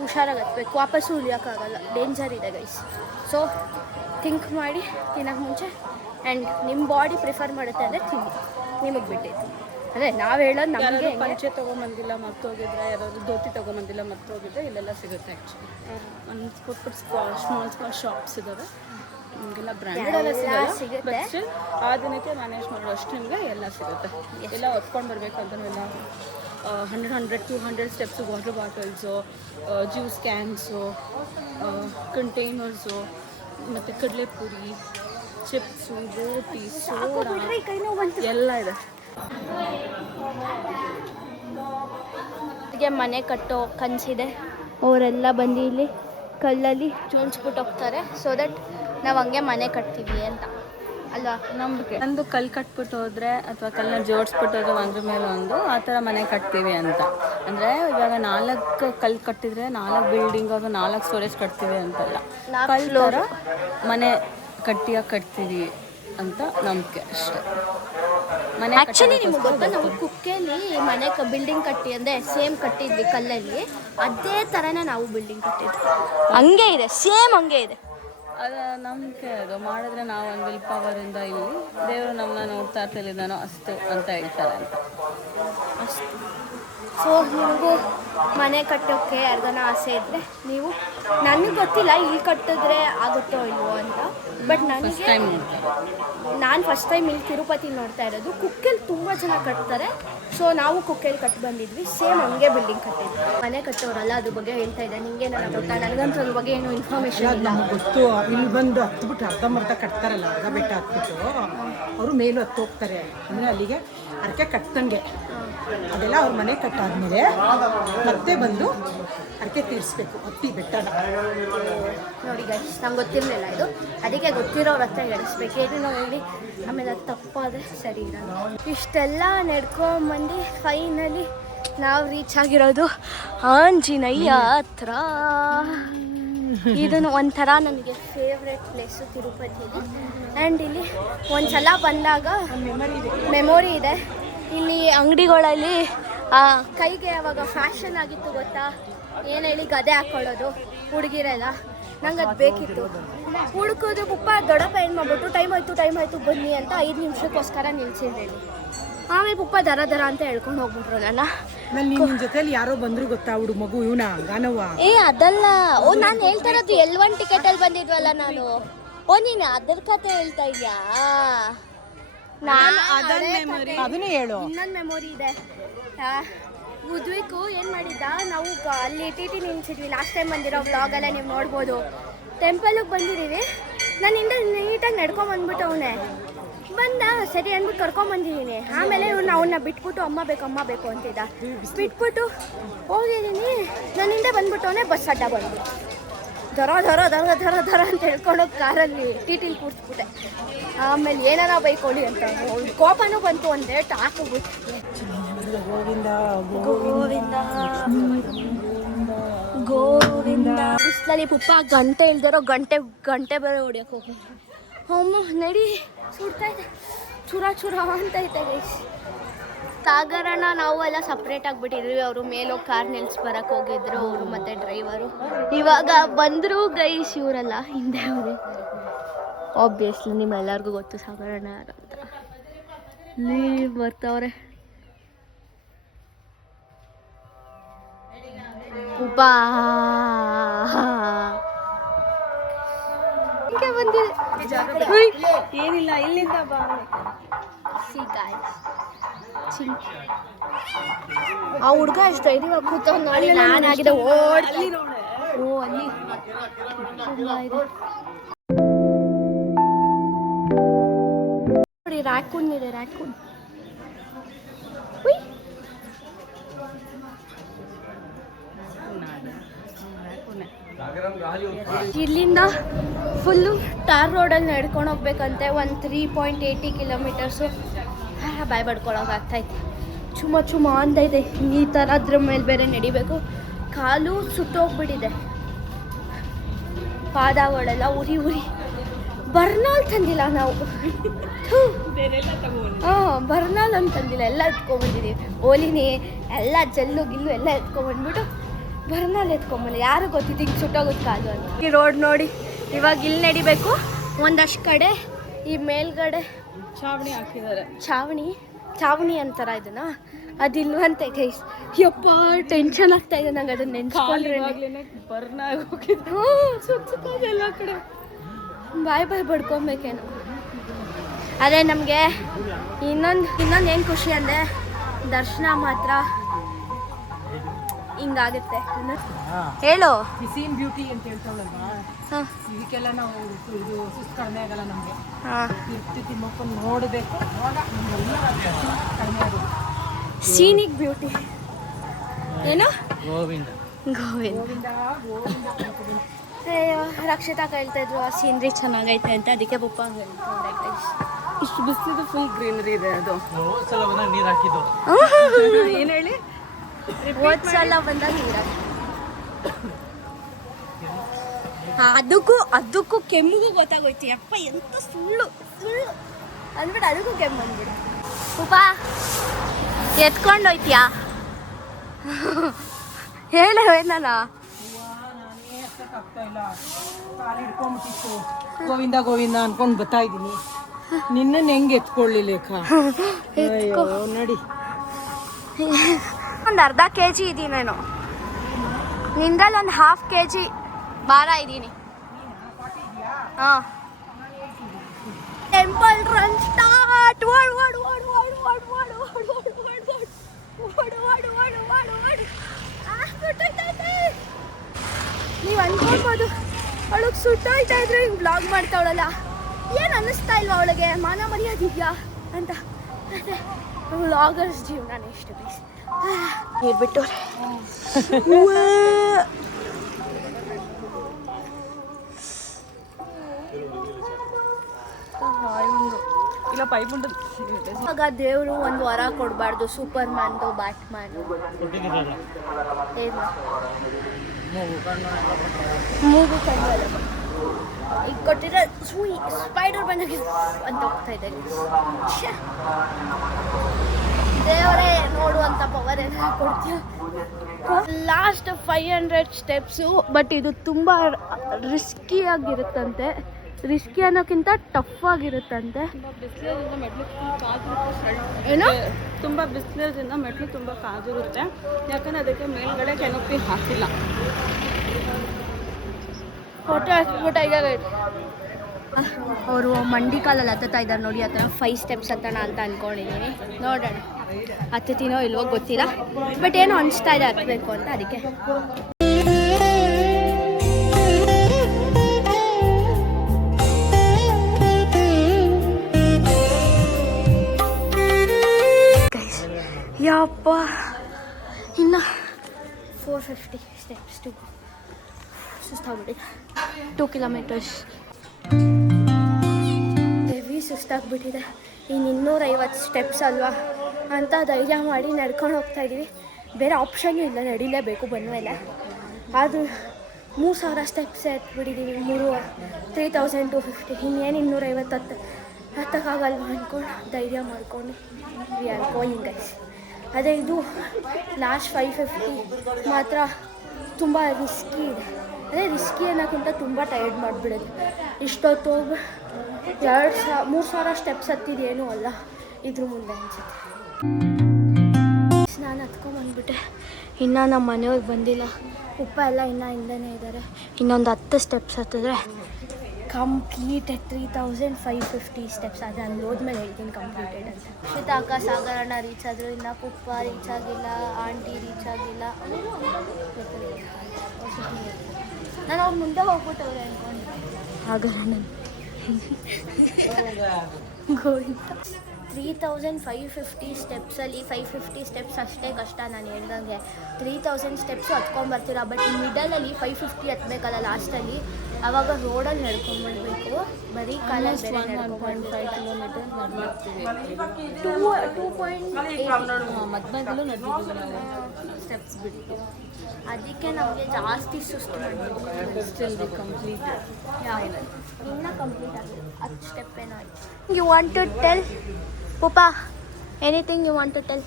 ಹುಷಾರಾಗಿ ಹತ್ಬೇಕು, ವಾಪಸ್ಸು ಉಳಿಯೋಕ್ಕಾಗಲ್ಲ, ಡೇಂಜರ್ ಇದೆ ಗೈಸ್. ಸೊ ಥಿಂಕ್ ಮಾಡಿ ತಿನ್ನೋಕ್ಕೆ ಮುಂಚೆ. ಆ್ಯಂಡ್ ನಿಮ್ಮ ಬಾಡಿ ಪ್ರಿಫರ್ ಮಾಡುತ್ತೆ ಅಂದರೆ ತಿನ್ನಿ, ನಿಮಗೆ ಬಿಟ್ಟಿದ್ದು. ಅದೇ ನಾವು ಹೇಳೋದು ನಮಗೆ. ಪಂಚೆ ತೊಗೊಂಬಂದಿಲ್ಲ ಮರ್ತೋಗಿದ್ರೆ, ಯಾರಾದ್ರು ಧೋತಿ ತೊಗೊಂಬಂದಿಲ್ಲ ಮರ್ತೋಗಿದ್ರೆ ಇಲ್ಲೆಲ್ಲ ಸಿಗುತ್ತೆ. ಆ್ಯಕ್ಚುಲಿ ಒಂದು ಪುಟ್ ಸ್ಮಾಲ್ ಶಾಪ್ಸ್ ಇದ್ದಾವೆ, ನಿಮಗೆಲ್ಲ ಬ್ರ್ಯಾಂಡೆಡ್ ಎಲ್ಲ ಸಿಗುತ್ತೆ. ಬಟ್ ಸ್ಟಿಲ್ ಆ ದಿನಕ್ಕೆ ಮ್ಯಾನೇಜ್ ಮಾಡೋ ಅಷ್ಟು ನಿಮಗೆ ಎಲ್ಲ ಸಿಗುತ್ತೆ. ಎಲ್ಲ ಹೊತ್ಕೊಂಡು ಬರಬೇಕಂತನೂ ಇಲ್ಲ. 100-200 steps, water bottles, juice cans, containers, ಮತ್ತು ಕಡಲೆಪುರಿ, ಚಿಪ್ಸು, ರೋಟಿ, ಸೋಡಾ ಎಲ್ಲ ಇದೆ. ಹೀಗೆ ಮನೆ ಕಟ್ಟೋ ಕನಸಿದೆ, ಅವರೆಲ್ಲ ಬಂದು ಇಲ್ಲಿ ಕಲ್ಲಲ್ಲಿ ಚೂಣಿಸ್ಬಿಟ್ಟು ಹೋಗ್ತಾರೆ. ಸೊ ದಟ್ ನಾವು ಹಂಗೆ ಮನೆ ಕಟ್ತೀವಿ ಅಂತ ಅಲ್ವಾ ನಂಬಿಕೆ. ಒಂದು ಕಲ್ಲು ಕಟ್ಬಿಟ್ಟು ಹೋದರೆ ಅಥವಾ ಕಲ್ಲನ್ನ ಜೋಡಿಸ್ಬಿಟ್ಟು ಹೋದ್ರೆ ಒಂದ್ರ ಮೇಲೆ ಒಂದು ಆ ಥರ ಮನೆ ಕಟ್ತೀವಿ ಅಂತ. ಅಂದರೆ ಇವಾಗ 4 ಕಲ್ಲು ಕಟ್ಟಿದ್ರೆ 4 ಬಿಲ್ಡಿಂಗ್ ಅಥವಾ 4 ಸ್ಟೋರೇಜ್ ಕಟ್ತೀವಿ ಅಂತಲ್ಲ, ಕಲ್ಲು ಥರ ಮನೆ ಕಟ್ತೀವಿ ಅಂತ ನಂಬಿಕೆ ಅಷ್ಟೇ. ಮನೆ ಆ್ಯಕ್ಚುಲಿ ನಿಮ್ಗೆ ಗೊತ್ತಾ, ನಾವು ಕುಕ್ಕೆಯಲ್ಲಿ ಮನೆ ಬಿಲ್ಡಿಂಗ್ ಕಟ್ಟಿ ಅಂದರೆ ಸೇಮ್ ಕಟ್ಟಿದ್ವಿ ಕಲ್ಲಲ್ಲಿ, ಅದೇ ಥರನೇ ನಾವು ಬಿಲ್ಡಿಂಗ್ ಕಟ್ಟಿದ್ವಿ. ಹಂಗೆ ಇದೆ, ಸೇಮ್ ಹಂಗೆ ಇದೆ. ಅದು ನಂಬಿಕೆ. ಅದು ಮಾಡಿದ್ರೆ ನಾವು ಒಂದು ವಿಲ್ ಪವರಿಂದ ಇಲ್ಲಿ ದೇವರು ನಮ್ಮನ್ನ ನೋಡ್ತಾ ಇರ್ತಿದ್ದಾನೋ ಅಷ್ಟು ಅಂತ ಹೇಳ್ತಾರೆ ಅಂತ ಅಷ್ಟು. ಸೊ ನಿಮಗೂ ಮನೆ ಕಟ್ಟೋಕ್ಕೆ ಯಾರಿಗಾನ ಆಸೆ ಇದ್ದರೆ ನೀವು, ನನಗೆ ಗೊತ್ತಿಲ್ಲ ಇಲ್ಲಿ ಕಟ್ಟಿದ್ರೆ ಆಗುತ್ತೋ ಇಲ್ವೋ ಅಂತ, ಬಟ್ ನನಗೆ ನಾನು ಫಸ್ಟ್ ಟೈಮ್ ಇಲ್ಲಿ ತಿರುಪತಿ ನೋಡ್ತಾ ಇರೋದು. ಕುಕ್ಕೆಲ್ಲಿ ತುಂಬ ಜನ ಕಟ್ತಾರೆ. ಸೊ ನಾವು ಕುಕ್ಕೆಯಲ್ಲಿ ಕಟ್ಟಿ ಬಂದಿದ್ವಿ, ಸೇಮ್ ಹಂಗೆ ಬಿಲ್ಡಿಂಗ್ ಕಟ್ಟಿದ್ವಿ. ಮನೆ ಕಟ್ಟೋರಲ್ಲ ಅದ್ರ ಬಗ್ಗೆ ಹೇಳ್ತಾ ಇದ್ದೆ. ನಿಂಗೆ ನನಗೆ ಗೊತ್ತಾ? ನನಗಂತೂ ಅದ್ರ ಬಗ್ಗೆ ಏನು ಇನ್ಫಾರ್ಮೇಷನ್ ಇಲ್ಲ. ನಮಗೆ ಗೊತ್ತು. ಇಲ್ಲಿ ಬಂದು ಹತ್ಬಿಟ್ಟು ಅರ್ಧಂಬರ್ಧ ಕಟ್ತಾರಲ್ಲ, ಅರ್ಧ ಬೆಟ್ಟ ಹತ್ಬಿಟ್ಟು ಅವರು ಮೇಲೂ ಹತ್ತು ಹೋಗ್ತಾರೆ. ಅಂದರೆ ಅಲ್ಲಿಗೆ ಅರ್ಕೆ ಕಟ್ಟಂಗೆ ಅದೆಲ್ಲ ಅವ್ರ ಮನೆ ಕಟ್ಟಾದ್ಮೇಲೆ ಮತ್ತೆ ಬಂದು ಅರ್ಕೆ ತೀರಿಸ್ಬೇಕು ಹತ್ತಿ ಬೆಟ್ಟನ. ನೋಡಿ ಗೈಸ್, ನಂಗೆ ಗೊತ್ತಿರಲಿಲ್ಲ ಇದು, ಅದಕ್ಕೆ ಗೊತ್ತಿರೋರ ಹತ್ರ ಹೇಳಿಸ್ಬೇಕು. ಏನೋ ಹೇಳಿ ಆಮೇಲೆ ಅದು ತಪ್ಪಾದರೆ ಸರಿ ಇರಲ್ಲ. ಇಷ್ಟೆಲ್ಲ ನಡ್ಕೊಂಬಂದು ಫೈನಲಿ ನಾವು ರೀಚ್ ಆಗಿರೋದು ಆಂಜನೇಯ ಹತ್ರ. ಇದನ್ನು ಒಂಥರ ನನಗೆ ಫೇವ್ರೆಟ್ ಪ್ಲೇಸು ತಿರುಪತಿಯಲ್ಲಿ. ಆ್ಯಂಡ್ ಇಲ್ಲಿ ಒಂದು ಸಲ ಬಂದಾಗ ಮೆಮೊರಿ ಇದೆ. ಇಲ್ಲಿ ಅಂಗಡಿಗಳಲ್ಲಿ ಕೈಗೆ ಅವಾಗ ಫ್ಯಾಷನ್ ಆಗಿತ್ತು ಗೊತ್ತಾ, ಏನು ಹೇಳಿ ಗದೆ ಹಾಕ್ಕೊಳ್ಳೋದು ಹುಡುಗಿರೆಲ್ಲ. ನಂಗೆ ಅದು ಬೇಕಿತ್ತು. ಹುಡುಕೋದು ಪಪ್ಪ ದೊಡ್ಡಪ್ಪ ಏನು ಮಾಡ್ಬಿಟ್ಟು ಟೈಮ್ ಆಯಿತು ಬನ್ನಿ ಅಂತ 5 ನಿಮಿಷಕ್ಕೋಸ್ಕರ ನಿಲ್ಸಿದ್ದೆ. ಆಮೇಲೆ ಪಪ್ಪ ದರ ಅಂತ ಹೇಳ್ಕೊಂಡು ಹೋಗ್ಬಿಟ್ರು ನನ್ನ. ನಿನ್ನ ಜೊತೆಲಿ ಯಾರೋ ಬಂದ್ರು ಗೊತ್ತಾ, ಹುಡುಗ ಮಗು ಇವನ ಗಾನವ್ವ. ಅದಲ್ಲ, ನಾನು ಹೇಳ್ತಾ ಇರೋದು L1 ಟಿಕೆಟಲ್ಲಿ ಬಂದಿದ್ವಲ್ಲ ನಾನು. ನೀನು ಅದ್ರ ಕತೆ ಹೇಳ್ತಾ ಇದೆಯಾ? ಅದನ್ನೇ ಹೇಳು. ಇನ್ನೊಂದು ಮೆಮೊರಿ ಇದೆ. ಉದ್ವಿಕು ಏನು ಮಾಡಿದ್ದ, ನಾವು ಅಲ್ಲಿ TT ನಿಲ್ಸಿದ್ವಿ ಲಾಸ್ಟ್ ಟೈಮ್ ಬಂದಿರೋ ವ್ಲಾಗಲ್ಲ ನೀವು ನೋಡ್ಬೋದು. ಟೆಂಪಲ್ಗೆ ಬಂದಿದ್ದೀವಿ, ನಾನು ಹಿಂದೆ ನೀಟಾಗಿ ನಡ್ಕೊಂಬಂದ್ಬಿಟ್ಟು ಅವನೇ ಬಂದ. ಸರಿ ಅಂದ್ಬಿಟ್ಟು ಕರ್ಕೊಂಬಂದಿದ್ದೀನಿ. ಆಮೇಲೆ ಇವ್ನು ಅವನ್ನ ಬಿಟ್ಬಿಟ್ಟು ಅಮ್ಮ ಬೇಕು ಅಂತಿದ್ದ. ಬಿಟ್ಬಿಟ್ಟು ಹೋಗಿದ್ದೀನಿ, ನನ್ನ ಹಿಂದೆ ಬಂದ್ಬಿಟ್ಟವನೇ ಬಸ್ ಅಡ್ಡ ಬಂದು ದರ ಅಂತ ಹೇಳ್ಕೊಂಡೋಗಿ ಕಾರಲ್ಲಿ TTಲಿ ಕೂರಿಸ್ಬಿಟ್ಟೆ. ಆಮೇಲೆ ಏನಾರ ಬೈಕೊಳ್ಳಿ ಅಂತ ಕೋಪನೂ ಬಂತು, ಒಂದು ರೇಟ್ ಹಾಕೋಗ್ಬಿಟ್ಟು. ಗೋವಿಂದ ಬಿಸ್ಲಲ್ಲಿ ಪುಪ್ಪ ಗಂಟೆ ಇಲ್ದಿರೋ ಗಂಟೆ ಬೇರೆ ಹೊಡಿಯೋಕೆ ಹೋಗಿ ಅಮ್ಮ ನಡಿ ಸುಡ್ತಾ ಇದೆ, ಚೂರ ಅಂತ ಐತೆ ಗೈಸ್. ಸಾಗರನ ನಾವು ಎಲ್ಲ ಸಪ್ರೇಟ್ ಆಗಿಬಿಟ್ಟಿದ್ವಿ. ಅವರು ಮೇಲೋಗಿ ಕಾರ್ ನಿಲ್ಸಿ ಬರಕ್ಕೆ ಹೋಗಿದ್ರು ಅವರು ಮತ್ತು ಡ್ರೈವರು. ಇವಾಗ ಬಂದರು ಗೈಸ್, ಇವರೆಲ್ಲ ಹಿಂದೆ ಅವರು. ಆಬ್ವಿಯಸ್ಲಿ ನಿಮ್ಮೆಲ್ಲರಿಗೂ ಗೊತ್ತು ಸಾಗರನ ಯಾರು ಅಂತ. ನೀವು ಬರ್ತಾವ್ರೆ ಉಪಾ ಬಂದಿದೆ. ಏನಿಲ್ಲ, ಇಲ್ಲಿಂದ ಬಾ. ಆ ಹುಡುಗ ಎಷ್ಟು ಧೈರ್ಯವಾಗಿ ಕೂತವ್ ನೋಡಿ. ನಾನಾಗಿದೆ ಓಡ್ತಾ. ಓ ಅಲ್ಲಿ ನೋಡಿ ರ್ಯಾಕೂನ್ ಇದೆ, ರ್ಯಾಕೂನ್. ಪುಣೆ. ಇಲ್ಲಿಂದ ಫುಲ್ಲು ಟಾರ್ ರೋಡಲ್ಲಿ ನಡ್ಕೊಂಡು ಹೋಗ್ಬೇಕಂತೆ. ಒಂದು 3.80 ಕಿಲೋಮೀಟರ್ಸು. ಬಾಯ್ ಬಡ್ಕೊಳಕ್ಕೆ ಆಗ್ತೈತೆ. ಚುಮ ಅಂತೈತೆ. ಈ ಥರ ಅದ್ರ ಮೇಲೆ ಬೇರೆ ನಡಿಬೇಕು. ಕಾಲು ಸುಟ್ಟೋಗ್ಬಿಟ್ಟಿದೆ, ಪಾದಗಳೆಲ್ಲ ಉರಿ. ಬರ್ನಾಲ್ ತಂದಿಲ್ಲ ನಾವು. ಬರ್ನಾಲ್ ಅಂತ ತಂದಿಲ್ಲ, ಎಲ್ಲ ಎತ್ಕೊಂಡ್ಬಂದಿದ್ದೀವಿ. ಓಲಿನಿ ಎಲ್ಲ ಜಲ್ಲು ಗಿಲ್ಲು ಎಲ್ಲ ಎತ್ಕೊಂಡ್ಬಂದ್ಬಿಟ್ಟು ಬರ್ನಾಲ್ ಎತ್ಕೊಂಬಂದು. ಯಾರು ಗೊತ್ತಿತ್ತು ಹಿಂಗೆ ಸುಟ್ಟೋಗುತ್ತೆ ಕಾಲು ಅಂತ. ಈ ರೋಡ್ ನೋಡಿ, ಇವಾಗ ಇಲ್ಲಿ ನಡಿಬೇಕು. ಒಂದಷ್ಟು ಕಡೆ ಈ ಮೇಲ್ಗಡೆ ಚಾವಣಿ ಹಾಕಿದ್ದಾರೆ. ಚಾವಣಿ ಅಂತಾರ ಇದನ್ನ, ಅದಿಲ್ವಂತೆ ಗೈಸ್. ಯಪ್ಪ ಟೆನ್ಷನ್ ಆಗ್ತಾ ಇದೆ ನಂಗೆ ಅದನ್ನ ನೆನ್ಸ್ಕೊಂಡ್ರೆ. ಬರ್ನ ಹೋಗಿದ್ದು ಸುತ್ತ ಎಲ್ಲ ಕಡೆ ಬಾಯ್ ಬಡ್ಕೊಬೇಕೇನು. ಅದೇ ನಮಗೆ ಇನ್ನೊಂದು ಏನು ಖುಷಿ ಅಂದರೆ ದರ್ಶನ ಮಾತ್ರ ಹಿಂಗಾಗುತ್ತೆ. ಹೇಳು. ಸೀನ್ ಬ್ಯೂಟಿ ಅಂತ ಹೇಳ್ತಾವಳಲ್ವಾ, ಇದಕ್ಕೆಲ್ಲ ನಾವು ಇದು ಸುಸ್ತು ಕಡಿಮೆ ಆಗಲ್ಲ ನಮಗೆ. ತಿರ್ತಿ ತಿಮ್ಮಕ್ಕನ್ನು ನೋಡಬೇಕು, ಅವಾಗ ಕಡಿಮೆ ಆಗುತ್ತೆ. ಸೀನಿಕ್ ಬ್ಯೂಟಿ ಏನು? ಗೋವಿಂದ. ಅಯ್ಯೋ, ರಕ್ಷಿತಾ ಹೇಳ್ತಾ ಇದ್ರು ಆ ಸೀನ್ರಿ ಚೆನ್ನಾಗೈತೆ ಅಂತ, ಅದಕ್ಕೆ ಪಪ್ಪ ಹೇಳ್ತಾರೆ. ಇಷ್ಟು ಬಿಸಿಲಿದ್ದು ಫುಲ್ ಗ್ರೀನರಿ ಇದೆ. ಅದು ನೀರು ಹಾಕಿದ್ದು ಏನು ಹೇಳಿ, ಹೋದ್ಸಲ ಬಂದಾಗ ನೀರು ಅದಕ್ಕೂ ಕೆಮ್ಮಿಗೂ ಗೊತ್ತಾಗೋಯ್ತು. ಯಪ್ಪ ಎಂತ ಸುಳ್ಳು ಅಂದ್ಬಿಟ್ಟು ಅದಕ್ಕೂ ಕೆಮ್ಮು ಬಂದ್ಬಿಡು. ಉಪ ಎತ್ಕೊಂಡೋಯ್ತೀಯಾ? ಹೇಳು ಏನಾನ. ಆಗ್ತಾ ಇಲ್ಲ, ಕಾಲು ಹಿಡ್ಕೊಂಡ್ಬಿಟ್ಟಿತ್ತು. ಗೋವಿಂದ ಅನ್ಕೊಂಡು ಬರ್ತಾ ಇದ್ದೀನಿ. ನಿನ್ನನ್ನು ಹೆಂಗೆ ಎತ್ಕೊಳ್ಳಿಲ್ಲ ನೋಡಿ. ಒಂದು ಅರ್ಧ kg ಇದ್ದೀನೇನು, ನಿಂದ್ರಲ್ಲಿ ಒಂದು ½ kg ಭಾರ ಇದ್ದೀನಿ. ಹಾಂ, ಟೆಂಪಲ್ ರನ್ ಸ್ಟಾರ್ಟ್. ನೀವು ಅನ್ಕೊಳ್ಬೋದು ಅವಳಿಗೆ ಸುಟ್ಟೋಯ್ತಾ ಇದ್ರೆ ಹಿಂಗೆ ಬ್ಲಾಗ್ ಮಾಡ್ತಾವಳಲ್ಲ, ಏನು ಅನ್ನಿಸ್ತಾ ಇಲ್ವಾ ಅವಳಿಗೆ ಮಾನ ಮರ್ಯಾದೆ ಇದೆಯಾ ಅಂತ. ಅದೇ ವ್ಲಾಗರ್ಸ್ ಜೀವನ ಎಷ್ಟು ಬೇಸ್ ಇರ್ಬಿಟ್ಟು. ಇಲ್ಲ ಪೈಪ್ ಉಂಟು. ಇವಾಗ ದೇವರು ಒಂದು ವರ ಕೊಡಬಾರ್ದು, ಸೂಪರ್ ಮ್ಯಾನ್ದು ಬ್ಯಾಟ್ಮ್ಯಾನ್ ಏನು ಮೂಗು ಕಣ್ಣಲ್ಲ. ಈಗ ಕೊಟ್ಟಿದ್ರೆ ಸ್ಪೈಡರ್ ಬಂದಾಗ ಅಂತ ಹೋಗ್ತಾ ಇದೆ. ದೇವರೇ ನೋಡುವಂಥ ಪವರ್ ಏನಾದ್ರು ಕೊಡ್ತೀಯ. Last 500 steps. ಬಟ್ ಇದು ತುಂಬ ರಿಸ್ಕಿಯಾಗಿರುತ್ತಂತೆ. Risky ಅನ್ನೋಕ್ಕಿಂತ tough ಆಗಿರುತ್ತಂತೆ. ಏನು ತುಂಬ ಬಿಸಿಲಿರೋದ್ರಿಂದ ಮೆಟ್ಲು ತುಂಬ ಕಾದಿರುತ್ತೆ. ಯಾಕಂದರೆ ಅದಕ್ಕೆ ಮೇಲ್ಗಡೆ ಕೆನಪಿ ಹಾಕಿಲ್ಲ. ಫೋಟೋ ಹಾಕ್ಬಿಟ್ಟು ಈಗ ಅವರು ಮಂಡಿ ಕಾಲಲ್ಲಿ ಹತ್ತುತ್ತಾ ಇದ್ದಾರೆ ನೋಡಿ. ಆ ಥರ 5 ಸ್ಟೆಪ್ಸ್ ಹತ್ತೋಣ ಅಂತ ಅಂದ್ಕೊಂಡಿದ್ದೀನಿ. ನೋಡೋಣ ಹತ್ತುತ್ತೀನೋ ಇಲ್ವೋ ಗೊತ್ತಿಲ್ಲ, ಬಟ್ ಏನೋ ಅನಿಸ್ತಾ ಇದೆ ಹತ್ತಬೇಕು ಅಂತ. ಅದಕ್ಕೆ ಯಪ್ಪ, ಇನ್ನು 450 ಸ್ಟೆಪ್ಸ್ ಟು ಸುಸ್ತಾಗ್ಬಿಟ್ಟಿದೆ. 2 ಕಿಲೋಮೀಟರ್ಸ್ ಹೆವಿ ಸುಸ್ತಾಗ್ಬಿಟ್ಟಿದೆ. ಇನ್ನು 250 ಸ್ಟೆಪ್ಸ್ ಅಲ್ವಾ ಅಂತ ಧೈರ್ಯ ಮಾಡಿ ನಡ್ಕೊಂಡು ಹೋಗ್ತಾ ಇದ್ದೀವಿ. ಬೇರೆ ಆಪ್ಷನ್ನೂ ಇಲ್ಲ, ನಡಿಲೇಬೇಕು ಬಂದಮೇಲೆ. ಅದು 3000 ಸ್ಟೆಪ್ಸ್ ಎತ್ಬಿಟ್ಟಿದ್ದೀವಿ. 3250. ಇನ್ನೇನು 250 ಹತ್ತಕ್ಕಾಗಲ್ವ ಅಂದ್ಕೊಂಡು ಧೈರ್ಯ ಮಾಡ್ಕೊಂಡು ವಿ ಆರ್ ಗೋಯಿಂಗ್ ಗೈಸ್. ಅದೇ ಇದು ಲಾಸ್ಟ್ 550 ಮಾತ್ರ ತುಂಬ ರಿಸ್ಕಿ ಇದೆ. ಅದೇ ರಿಸ್ಕಿ ಅನ್ನೋಕ್ಕಿಂತ ತುಂಬ ಟಯರ್ಡ್ ಮಾಡಿಬಿಡುತ್ತೆ. ಇಷ್ಟೊತ್ತು 3000 ಸ್ಟೆಪ್ಸ್ ಹತ್ತಿದೇನೂ ಅಲ್ಲ ಇದ್ರ ಮುಂದೆ ಅನಿಸುತ್ತೆ. ನಾನು ಹತ್ಕೊಂಡ್ಬಂದ್ಬಿಟ್ಟೆ. ಇನ್ನೂ ನಮ್ಮ ಮನೆಯವ್ರಿಗೆ ಬಂದಿಲ್ಲ. ಉಪ್ಪ ಎಲ್ಲ ಇನ್ನೂ ಹಿಂದೆನೇ ಇದ್ದಾರೆ. ಇನ್ನೊಂದು 10 ಸ್ಟೆಪ್ಸ್ ಹತ್ತಿದ್ರೆ ಕಂಪ್ಲೀಟ್ 3550 ಸ್ಟೆಪ್ಸ್. ಆದರೆ ಅಲ್ಲಿ ಹೋದ್ಮೇಲೆ ಹೇಳ್ತೀನಿ ಕಂಪ್ಲೀಟೆಡ್ ಅಂತ. ಶ್ವೇತಾಕ ಸಾಗರಣ್ಣ ರೀಚ್ ಆದರು, ಇನ್ನು ಪುಪ್ಪ ರೀಚ್ ಆಗಿಲ್ಲ, ಆಂಟಿ ರೀಚ್ ಆಗಿಲ್ಲ. ನಾನು ಅವ್ರ ಮುಂದೆ ಹೋಗ್ಬಿಟ್ಟವ್ರೆ ಅಂದ್ಕೊಂಡು. ಆಗಲ್ಲ ನಾನು ಗೋವಿಂದ 3550 ಸ್ಟೆಪ್ಸಲ್ಲಿ 550 ಸ್ಟೆಪ್ಸ್ ಅಷ್ಟೇ ಕಷ್ಟ. ನಾನು ಹೇಳ್ದಂಗೆ 3000 ಸ್ಟೆಪ್ಸು ಹತ್ಕೊಂಬರ್ತೀರ. ಬಟ್ ಮೀಡಲಲ್ಲಿ 550 ಹತ್ಬೇಕಲ್ಲ ಲಾಸ್ಟಲ್ಲಿ, ಆವಾಗ ರೋಡಲ್ಲಿ ನಡ್ಕೊಂಬರ್ಬೇಕು. ಬರೀ ಕಾಲಲ್ಲಿ ಬೇರೆ ನಡ್ಕೊಂಬರ್ಬೇಕು. 2.8 ಮಧ್ಯಾಹ್ನದಲ್ಲೂ ನಡೆದಿದ್ದೀವಿ ನಾವು ಸ್ಟೆಪ್ಸ್ ಬಿಟ್ಟು. ಅದಕ್ಕೆ ನಮಗೆ ಜಾಸ್ತಿ ಸುಸ್ತು ಮಾಡಬೇಕು. ಕಂಪ್ಲೀಟ್ ಇನ್ನೂ ಕಂಪ್ಲೀಟ್ ಆಗಿದೆ. 10 ಸ್ಟೆಪ್ ಏನೋ ಆಯಿತು. You want to tell Puppa anything you want to tell?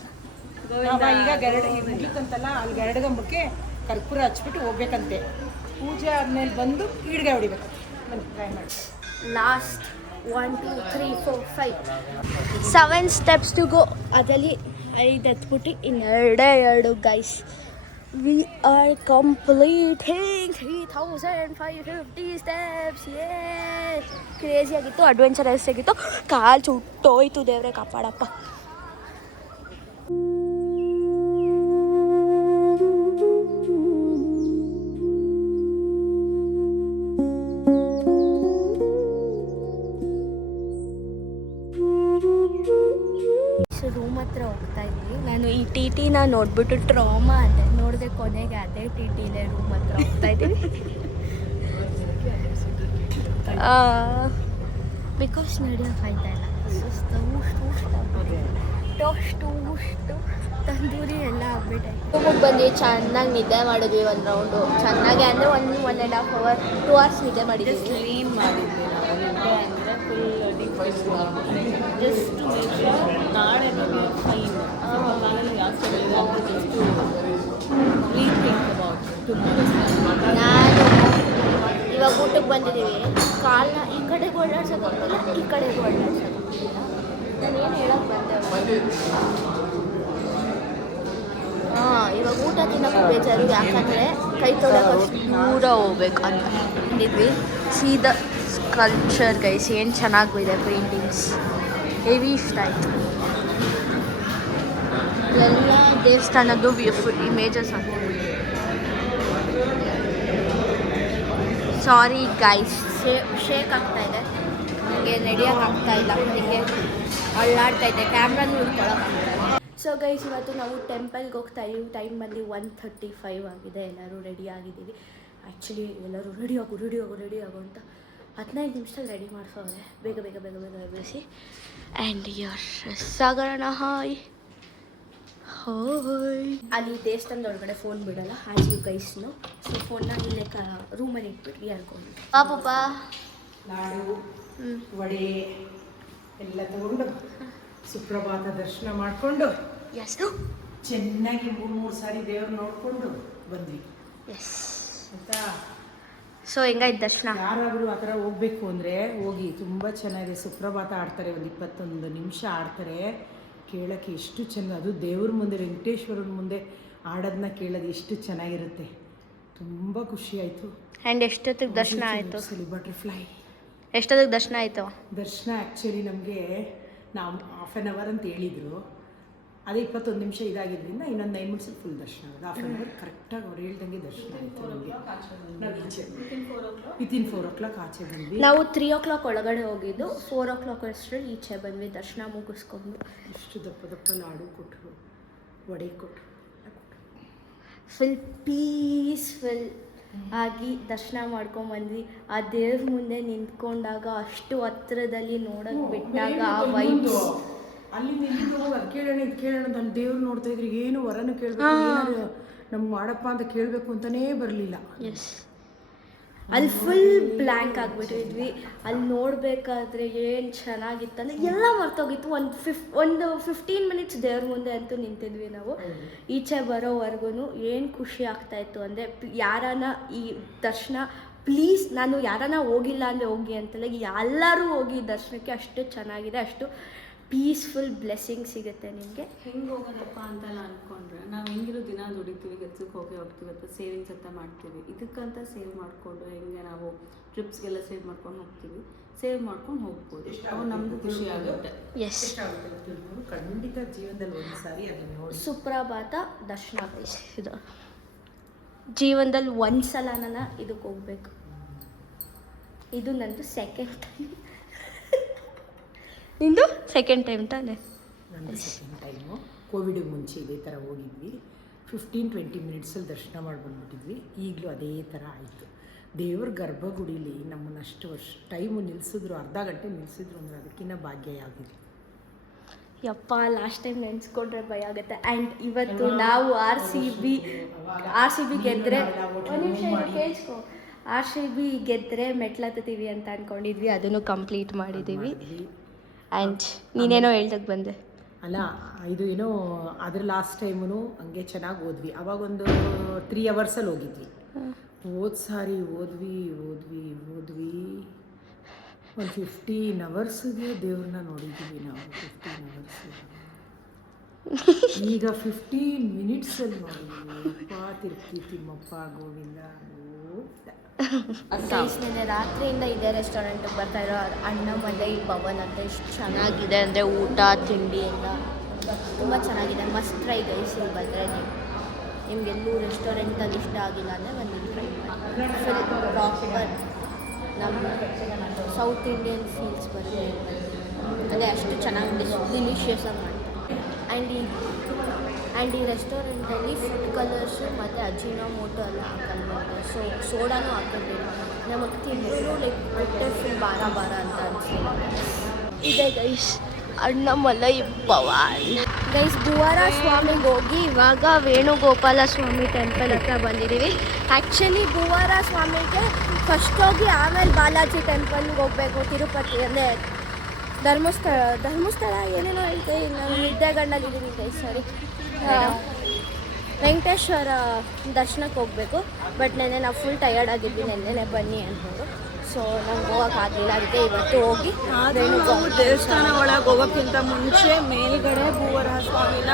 ಈಗ ಗರಡು ಮುಗೀತಂತಲ್ಲ, ಅಲ್ಲಿ ಗರಡಗಂಬಕ್ಕೆ ಕರ್ಪೂರ ಹಚ್ಬಿಟ್ಟು ಹೋಗ್ಬೇಕಂತೆ. ಪೂಜೆ ಆದ್ಮೇಲೆ ಬಂದು ಈಡ್ಗೆ ಹೊಡಿಬೇಕು. ಬನ್ನಿ ಟ್ರೈ ಮಾಡಿ. Last 1 2 3 4 5 7 steps to go. ಅದರಲ್ಲಿ 5 ಹತ್ಬಿಟ್ಟು ಇನ್ನೆರಡೇ 2 guys. We are completing 3550 steps. Crazy ಆಗಿತ್ತು, ಅಡ್ವೆಂಚರಸ್ ಆಗಿತ್ತು. ಕಾಲು ಸುಟ್ಟೋಯ್ತು, ದೇವ್ರೆ ಕಾಪಾಡಪ್ಪ. ರೂಮ್ ಹತ್ರ ಹೋಗ್ತಾ ಇದ್ವಿ. ನಾನು ಈ ಟಿ ಟಿನ ನೋಡ್ಬಿಟ್ಟು ಟ್ರಾಮಾ ಅದೇ ನೋಡಿದೆ. ಕೊನೆಗೆ ಅದೇ ಟಿ ಟಿಲೇ ರೂಮ್ ಹತ್ರ ಹೋಗ್ತಾ ಇದ್ದೀವಿ. ಬಿಕಾಸ್ ನಡೆಯೋಕ್ಕಾಯ್ತಾ ಇಲ್ಲ. ಟೋಸ್ಟು ತಂದೂರಿ ಎಲ್ಲ ಆಗ್ಬಿಟ್ಟೈತೆ. ರೂಮಿಗೆ ಬಂದು ಚೆನ್ನಾಗಿ ನಿದ್ದೆ ಮಾಡಿದ್ವಿ. ಒಂದು ರೌಂಡು ಚೆನ್ನಾಗಿ ಅಂದರೆ 1.5 hour 2 hours ನಿದ್ದೆ ಮಾಡಿದ್ವಿ. ಕ್ಲೀನ್ ಮಾಡಿದ್ವಿ ನಾವು ನಿದ್ದೆ ಅಂದರೆ full deep just to make sure ನಾಳೆ ನಮಗೆ ಫೈನ್ ಕಾಲಲ್ಲಿ ಜಾಸ್ತಿ ಇದೆ ಅಂತ ಜಸ್ಟ್ ಥಿಂಕ್ ಅಬೌಟ್ ಟುಮಾರೋ. ನಾನು ಇವಾಗ ಊಟಕ್ಕೆ ಬಂದಿದ್ದೀವಿ. ಕಾಲನ್ನ ಈ ಕಡೆಗೆ ಓಡಾಡ್ಸೋಕ್ಕಾಗ್ತಿಲ್ಲ, ಈ ಕಡೆಗೆ ಓಡಾಡ್ಸೋಕ್ಕಾಗ್ತಿಲ್ಲ. ನಾನು ಏನು ಹೇಳೋಕ್ಕೆ ಬಂದೆ? ಇವಾಗ ಊಟ ತಿನ್ನೋಕ್ಕೂ ಬೇಜಾರು. ಯಾಕಂದರೆ ಕೈ ತೊಳೋಕ್ಕಷ್ಟು ದೂರ ಹೋಗ್ಬೇಕು ಅಂತ ಅಂದಿದ್ವಿ. ಸೀದಾ ಸ್ಕಲ್ಪ್ಚರ್ ಗೈಸ್ ಏನು ಚೆನ್ನಾಗಿದೆ ಪೇಂಟಿಂಗ್ಸ್. ಹೆವಿ ಇಷ್ಟ ಆಯಿತು. ಎಲ್ಲ ದೇವಸ್ಥಾನದ್ದು ಬ್ಯೂಟಿಫುಲ್ ಇಮೇಜಸ್ ಅಂತ. ಸಾರಿ ಗೈಸ್, ಶೇಕ್ ಆಗ್ತಾ ಇದೆ. ನನಗೆ ನಡೆಯೋಕೆ ಆಗ್ತಾ ಇಲ್ಲ. ನನಗೆ ಅಳ್ಳಾಡ್ತಾ ಇದೆ. ಕ್ಯಾಮ್ರಾನು ಹಿಡ್ಕೊಳಕ್ಕಾಗ್ತಾ ಇಲ್ಲ. ಸೊ ಗೈಸ್, ಇವತ್ತು ನಾವು ಟೆಂಪಲ್ಗೆ ಹೋಗ್ತಾ ಇದ್ದೀವಿ. ಟೈಮ್ ಬಂದು 1:35 ಆಗಿದೆ. ಎಲ್ಲರೂ ರೆಡಿ ಆಗಿದ್ದೀವಿ. ಆ್ಯಕ್ಚುಲಿ ಎಲ್ಲರೂ ರೆಡಿ ಆಗು ಅಂತ 15 ನಿಮಿಷದಲ್ಲಿ ರೆಡಿ ಮಾಡಿಸೋರೆ. ಬೇಗ ಎಬ್ಬಿಸಿ. ಆ್ಯಂಡ್ ಯರ್ ಸಾಗರಣ ಹಾಯ್ ಅಲ್ಲಿ ದೇವಸ್ಥಾನದ ಒಳಗಡೆ ಫೋನ್ ಬಿಡಲ್ಲ ಆ್ಯಸ್ ಯು ಗೈಸ್ನು. ಸೊ ಫೋನ್ನ ಇಲ್ಲೇ ರೂಮಲ್ಲಿ ಇಟ್ಬಿಟ್ಟು ಹೇಳ್ಕೊಂಡು ಪಾಪಪ್ಪ ಲಾಡು ವಡೆ ಎಲ್ಲ ತಗೊಂಡು ಸುಪ್ರಭಾತ ದರ್ಶನ ಮಾಡಿಕೊಂಡು ಎಸ್ ಚೆನ್ನಾಗಿ 3 ಸಾರಿ ದೇವ್ರು ನೋಡಿಕೊಂಡು ಬಂದ್ವಿ. ಎಸ್ ಆಯಿತಾ? ಸೊ ಹೆಂಗಾಯ್ತು ದರ್ಶನ? ಯಾರಾದರೂ ಆ ಥರ ಹೋಗ್ಬೇಕು ಅಂದರೆ ಹೋಗಿ, ತುಂಬ ಚೆನ್ನಾಗಿದೆ. ಸುಪ್ರಭಾತ ಆಡ್ತಾರೆ, ಒಂದು 21 ನಿಮಿಷ ಆಡ್ತಾರೆ. ಕೇಳೋಕ್ಕೆ ಎಷ್ಟು ಚೆಂದ. ಅದು ದೇವ್ರ ಮುಂದೆ, ವೆಂಕಟೇಶ್ವರನ ಮುಂದೆ ಆಡೋದನ್ನ ಕೇಳೋದು ಎಷ್ಟು ಚೆನ್ನಾಗಿರುತ್ತೆ. ತುಂಬ ಖುಷಿ ಆಯಿತು. ಆ್ಯಂಡ್ ಎಷ್ಟೊತ್ತಿಗೆ ದರ್ಶನ ಆಯಿತು? ಬಟರ್ಫ್ಲೈ ಎಷ್ಟೊತ್ತಿಗೆ ದರ್ಶನ ಆಯಿತು? ದರ್ಶನ ಆ್ಯಕ್ಚುಲಿ ನಮಗೆ ನಾವು 1/2 hour ಅಂತ ಹೇಳಿದರು. ಅದೇ 21 ನಿಮಿಷ ಇದಾಗಿದ್ದರಿಂದ ಇನ್ನೊಂದು 9 ಮಿನಿಟ್ಸಲ್ಲಿ ಫುಲ್ ದರ್ಶನ ಆಗೋದು. 1/2 hour ಕರೆಕ್ಟಾಗಿ ಅವ್ರು ಹೇಳ್ದಂಗೆ ದರ್ಶನ ಆಯಿತು ನಮಗೆ. ನಾವು ಈಚೆ ವಿತಿನ್ 4 o'clock ಆಚೆ ಬಂದ್ವಿ. ನಾವು 3 o'clock ಒಳಗಡೆ ಹೋಗಿದ್ದು. 4 o'clock ಅಷ್ಟರಲ್ಲಿ ಈಚೆ ಬಂದ್ವಿ ದರ್ಶನ ಮುಗಿಸ್ಕೊಂಡು. ಇಷ್ಟು ದಪ್ಪ ಲಾಡು ಕೊಟ್ಟರು, ವಡೆ ಕೊಟ್ಟರು. ಫುಲ್ ಪೀಸ್ಫುಲ್ ಆಗಿ ದರ್ಶನ ಮಾಡ್ಕೊಂಬಂದ್ವಿ. ಆ ದೇವ್ರ ಮುಂದೆ ನಿಂತ್ಕೊಂಡಾಗ ಅಷ್ಟು ಹತ್ರದಲ್ಲಿ ನೋಡೋಕೆ ಬಿಟ್ಟಾಗ ಆ ವೈಬ್ಸ್. ಅಲ್ಲಿ ನಿಂತು ಅದು ಕೇಳೋಣ ಇದು ಕೇಳೋಣ ನನ್ನ ದೇವ್ರು ನೋಡ್ತಾ ಇದ್ರಿ. ಏನು ವರನು ಕೇಳಬೇಕು, ಏನಾದ್ರು ನಮ್ಗೆ ಮಾಡಪ್ಪ ಅಂತ ಕೇಳಬೇಕು ಅಂತಲೇ ಬರಲಿಲ್ಲ. ಎಸ್, ಅಲ್ಲಿ ಫುಲ್ ಬ್ಲ್ಯಾಂಕ್ ಆಗಿಬಿಟ್ಟಿದ್ವಿ. ಅಲ್ಲಿ ನೋಡಬೇಕಾದ್ರೆ ಏನು ಚೆನ್ನಾಗಿತ್ತಂದರೆ ಎಲ್ಲ ಮರ್ತೋಗಿತ್ತು. ಒಂದು 15 ಮಿನಿಟ್ಸ್ ದೇವ್ರ ಮುಂದೆ ಅಂತೂ ನಿಂತಿದ್ವಿ ನಾವು. ಈಚೆ ಬರೋವರೆಗೂ ಏನು ಖುಷಿ ಆಗ್ತಾಯಿತ್ತು ಅಂದರೆ, ಯಾರನ್ನ ಈ ದರ್ಶನ ಪ್ಲೀಸ್, ನಾನು ಯಾರನ್ನ ಹೋಗಿಲ್ಲ ಅಂದರೆ ಹೋಗಿ ಅಂತಲ್ಲ, ಎಲ್ಲರೂ ಹೋಗಿ ದರ್ಶನಕ್ಕೆ. ಅಷ್ಟು ಚೆನ್ನಾಗಿದೆ, ಅಷ್ಟು ಪೀಸ್ಫುಲ್ ಬ್ಲೆಸ್ಸಿಂಗ್ ಸಿಗುತ್ತೆ ನಿಮಗೆ. ಹೆಂಗೆ ಹೋಗೋದಪ್ಪ ಅಂತೆಲ್ಲ ಅಂದ್ಕೊಂಡ್ರೆ ನಾವು ಹೆಂಗಿರೋ ದಿನ ದುಡಿತೀವಿ, ಕೆಲಸಕ್ಕೆ ಹೋಗ್ತೀವಿ ಅಥವಾ ಸೇವಿಂಗ್ಸ್ ಅಂತ ಮಾಡ್ತೀವಿ. ಇದಕ್ಕಂತ ಸೇವ್ ಮಾಡಿಕೊಂಡು ಹೆಂಗೆ ನಾವು ಟ್ರಿಪ್ಸ್ಗೆಲ್ಲ ಸೇವ್ ಮಾಡ್ಕೊಂಡು ಹೋಗ್ತೀವಿ, ಸೇವ್ ಮಾಡ್ಕೊಂಡು ಹೋಗ್ಬೋದು. ಅವಾಗ ನಮಗೂ ಖುಷಿ ಆಗುತ್ತೆ. ಎಸ್, ಖಂಡಿತ ಜೀವನದಲ್ಲಿ ಒಂದು ಸಾರಿ ಅದನ್ನು ನೋಡಿ. ಸುಪ್ರಭಾತ ದರ್ಶನ ಇದು ಜೀವನದಲ್ಲಿ ಒಂದು ಸಲ ನಾನು ಇದಕ್ಕೆ ಹೋಗ್ಬೇಕು. ಇದು ನಂದು ಸೆಕೆಂಡ್ ಟೈಮ್. ನಿಂದು ಸೆಕೆಂಡ್ ಟೈಮ್ ತಾನೆ? ನಂದು ಸೆಕೆಂಡ್ ಟೈಮು. ಕೋವಿಡ್ಗೆ ಮುಂಚೆ ಇದೇ ಥರ ಹೋಗಿದ್ವಿ. 15-20 ಮಿನಿಟ್ಸಲ್ಲಿ ದರ್ಶನ ಮಾಡಿ ಬಂದ್ಬಿಟ್ಟಿದ್ವಿ. ಈಗಲೂ ಅದೇ ಥರ ಆಯಿತು. ದೇವ್ರ ಗರ್ಭಗುಡಿಲಿ ನಮ್ಮನ್ನು ಅಷ್ಟು ವರ್ಷ ಟೈಮು ನಿಲ್ಲಿಸಿದ್ರು, ಅರ್ಧ ಗಂಟೆ ನಿಲ್ಲಿಸಿದ್ರು ಅಂದರೆ ಅದಕ್ಕಿಂತ ಭಾಗ್ಯ ಯಾವುದಿಲ್ಲ. ಯಪ್ಪ, ಲಾಸ್ಟ್ ಟೈಮ್ ನೆನೆಸ್ಕೊಂಡ್ರೆ ಭಯ ಆಗುತ್ತೆ. ಆ್ಯಂಡ್ ಇವತ್ತು ನಾವು ಆರ್ ಸಿ ಬಿ ಗೆದ್ದರೆ ಕೇಳಿಸ್ಕೊ, RCB ಗೆದ್ದರೆ ಮೆಟ್ಲತ್ತೀವಿ ಅಂತ ಅಂದ್ಕೊಂಡಿದ್ವಿ. ಅದನ್ನು ಕಂಪ್ಲೀಟ್ ಮಾಡಿದ್ದೀವಿ. ಆ್ಯಂಡ್ ನೀನೇನೋ ಹೇಳ್ದಕ್ಕೆ ಬಂದೆ ಅಲ್ಲ, ಇದು ಏನೋ ಅದ್ರ ಲಾಸ್ಟ್ ಟೈಮು ಹಂಗೆ ಚೆನ್ನಾಗಿ ಹೋದ್ವಿ. ಅವಾಗೊಂದು 3 ಅವರ್ಸಲ್ಲಿ ಹೋಗಿದ್ವಿ. ಹೋದ ಸಾರಿ ಹೋದ್ವಿ ಒಂದು 15 ಅವರ್ಸ್ಗೆ ದೇವ್ರನ್ನ ನೋಡಿದ್ದೀವಿ ನಾವು. 15 ಅವರ್ಸ್, ಈಗ 15 ಮಿನಿಟ್ಸಲ್ಲಿ ನೋಡಿದ್ದೀವಿ. ಅಪ್ಪ ತಿರುಪ್ತಿ ತಿಮ್ಮಪ್ಪ ಗೋವಿಂದ. ನಿನ್ನೆ ರಾತ್ರಿಯಿಂದ ಇದೇ ರೆಸ್ಟೋರೆಂಟಿಗೆ ಬರ್ತಾ ಇರೋ ಅಣ್ಣಮಲೈ ಭವನ್ ಅಂತ ಎಷ್ಟು ಚೆನ್ನಾಗಿದೆ ಅಂದರೆ ಊಟ ತಿಂಡಿ ಎಲ್ಲ ತುಂಬ ಚೆನ್ನಾಗಿದೆ. Must try guys. ಇಲ್ಲಿ ಬಂದರೆ ನಿಮಗೆಲ್ಲೂ ರೆಸ್ಟೋರೆಂಟಲ್ಲಿ ಇಷ್ಟ ಆಗಿಲ್ಲ ಅಂದರೆ ಒಂದು ಟ್ರೈ ಮಾಡಿ. ಫುಲ್ ಪ್ರಾಪರ್ ನಮ್ಮ ಸೌತ್ ಇಂಡಿಯನ್ ಫೀಲ್ಸ್ ಬರುತ್ತೆ. ಅದೇ ಅಷ್ಟು ಚೆನ್ನಾಗಿ ಡಿಲಿಷಿಯಸ್ ಆಗಿ ಮಾಡ್ತಾರೆ. ಆ್ಯಂಡ್ ಈ ರೆಸ್ಟೋರೆಂಟಲ್ಲಿ ಫುಡ್ ಕಲರ್ಸು ಮತ್ತು ಅಜಿನೋಮೋಟೊ ಎಲ್ಲ ಹಾಕಲ್ಬಾರ್ದು. ಸೋಡಾನು ಹಾಕೋಬೇಡಿ. ನಮಗೆ ತಿಂದರೂ ಲೈಕ್ ಹೊಟ್ಟೆ ಫುಲ್ ಭಾರ ಅಂತ ಅನಿಸಿಲ್ಲ. ಇದೆ ಗೈಸ್ ಅಣ್ಣಮಲೈ ಭವನ್. ಗೈಸ್ ಭುವರ ಸ್ವಾಮಿಗೆ ಹೋಗಿ ಇವಾಗ ವೇಣುಗೋಪಾಲ ಸ್ವಾಮಿ ಟೆಂಪಲ್ ಹತ್ರ ಬಂದಿದ್ದೀವಿ. ಆ್ಯಕ್ಚುಲಿ ಭುವರ ಸ್ವಾಮಿಗೆ ಫಸ್ಟ್ ಹೋಗಿ ಆಮೇಲೆ ಬಾಲಾಜಿ ಟೆಂಪಲ್ಗೆ ಹೋಗಬೇಕು. ತಿರುಪತಿ ಅಂದರೆ ಧರ್ಮಸ್ಥಳ ಏನೇನೋ ಹೇಳ್ತೀವಿ. ನಾನು ನಿದ್ದೆಗಣ್ಣಲ್ಲಿದ್ದೀನಿ ಗೈಸ್, ಸಾರಿ. ವೆಂಕಟೇಶ್ವರ ದರ್ಶನಕ್ಕೆ ಹೋಗಬೇಕು. ಬಟ್ ನೆನ್ನೆ ನಾವು ಫುಲ್ ಟಯರ್ಡ್ ಆಗಿದ್ವಿ. ನೆನ್ನೆ ಬನ್ನಿ ಅಂದ್ಕೊಂಡು. ಸೊ ನಮ್ಗೆ ಹೋಗೋಕ್ಕಾಗಲಿಲ್ಲ. ಅದಕ್ಕೆ ಇವತ್ತು ಹೋಗಿ ದೇವಸ್ಥಾನ ಒಳಗೆ ಹೋಗೋಕ್ಕಿಂತ ಮುಂಚೆ ಮೇಲ್ಗಡೆ ಭೂವರ ಸ್ವಾಮಿನ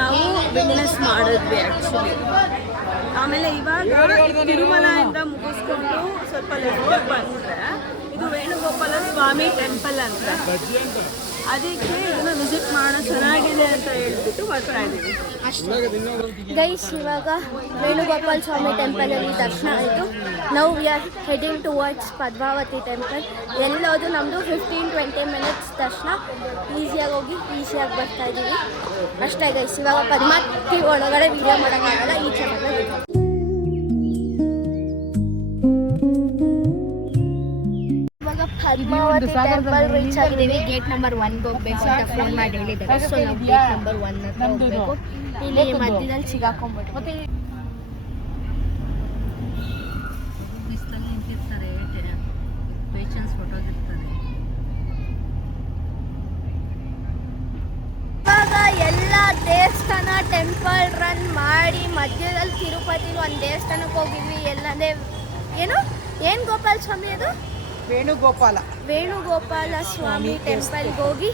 ನಾವು ಬಿಸ್ನೆಸ್ ಮಾಡಿದ್ವಿ ಆ್ಯಕ್ಚುಲಿ. ಆಮೇಲೆ ಇವಾಗ ತಿರುಮಲೆಯಿಂದ ಮುಗಿಸ್ಕೊಂಡು ಸ್ವಲ್ಪ ಲೆಫ್ಟಿಗೆ ಬಂದರೆ ಇದು ವೇಣುಗೋಪಾಲ ಸ್ವಾಮಿ ಟೆಂಪಲ್ ಅಂತ. ಅದಕ್ಕೆ ಇದನ್ನು ವಿಸಿಟ್ ಮಾಡೋ ಚೆನ್ನಾಗಿದೆ ಅಂತ ಹೇಳ್ಬಿಟ್ಟು ಬರ್ತಾ ಇದ್ದೀವಿ. ಗೈಸ್ ಇವಾಗ ವೇಣುಗೋಪಾಲ ಸ್ವಾಮಿ ಟೆಂಪಲಲ್ಲಿ ದರ್ಶನ ಆಯಿತು. ನಾವು we are heading towards Padmavathi temple. ಎಲ್ಲೋದು ನಮ್ಮದು 15-20 ಮಿನಿಟ್ಸ್ ದರ್ಶನ. ಈಸಿಯಾಗಿ ಹೋಗಿ ಈಸಿಯಾಗಿ ಬರ್ತಾ ಇದ್ದೀವಿ ಅಷ್ಟೇ ಗೈಸ್. ಇವಾಗ ಪದ್ಮಾವತಿ ಒಳಗಡೆ ವೀಡಿಯೋ ಮಾಡೋಕ್ಕಾಗಲ್ಲ, ಈಚೆ ಬರೋದು. ಪದ್ಮಾವತಿ ಟೆಂಪಲ್ ರೀಚ್ ಆಗಿದ್ದೀವಿ. ಗೇಟ್ ನಂಬರ್ 1ಗೆ ಹೋಗಬೇಕು ಅಂತ ಫೋನ್ ಮಾಡಿ ಹೇಳಿದ್ದಾರೆ. ಸೊ ನಾವು ಗೇಟ್ ನಂಬರ್ 1 ಹತ್ರ ಹೋಗಬೇಕು. ಇಲ್ಲಿ ಮಧ್ಯದಲ್ಲಿ ಸಿಗಾಕೊಂಡ್ಬಿಟ್ಟು ನಿಂತಿರ್ತಾರೆ, ಪೇಷನ್ಸ್ ಹೊಟ್ಟೋಗಿರ್ತಾರೆ. ಇವಾಗ ಎಲ್ಲ ದೇವಸ್ಥಾನ ಟೆಂಪಲ್ ರನ್ ಮಾಡಿ ಮಧ್ಯದಲ್ಲಿ ತಿರುಪತಿಲಿ ಒಂದು ದೇವಸ್ಥಾನಕ್ಕೆ ಹೋಗಿದ್ವಿ. ಎಲ್ಲಂದ್ರೆ ಏನು ಗೋಪಾಲ ಸ್ವಾಮಿ ಅದು ವೇಣುಗೋಪಾಲ ಸ್ವಾಮಿ ಟೆಂಪಲ್ಗೆ ಹೋಗಿ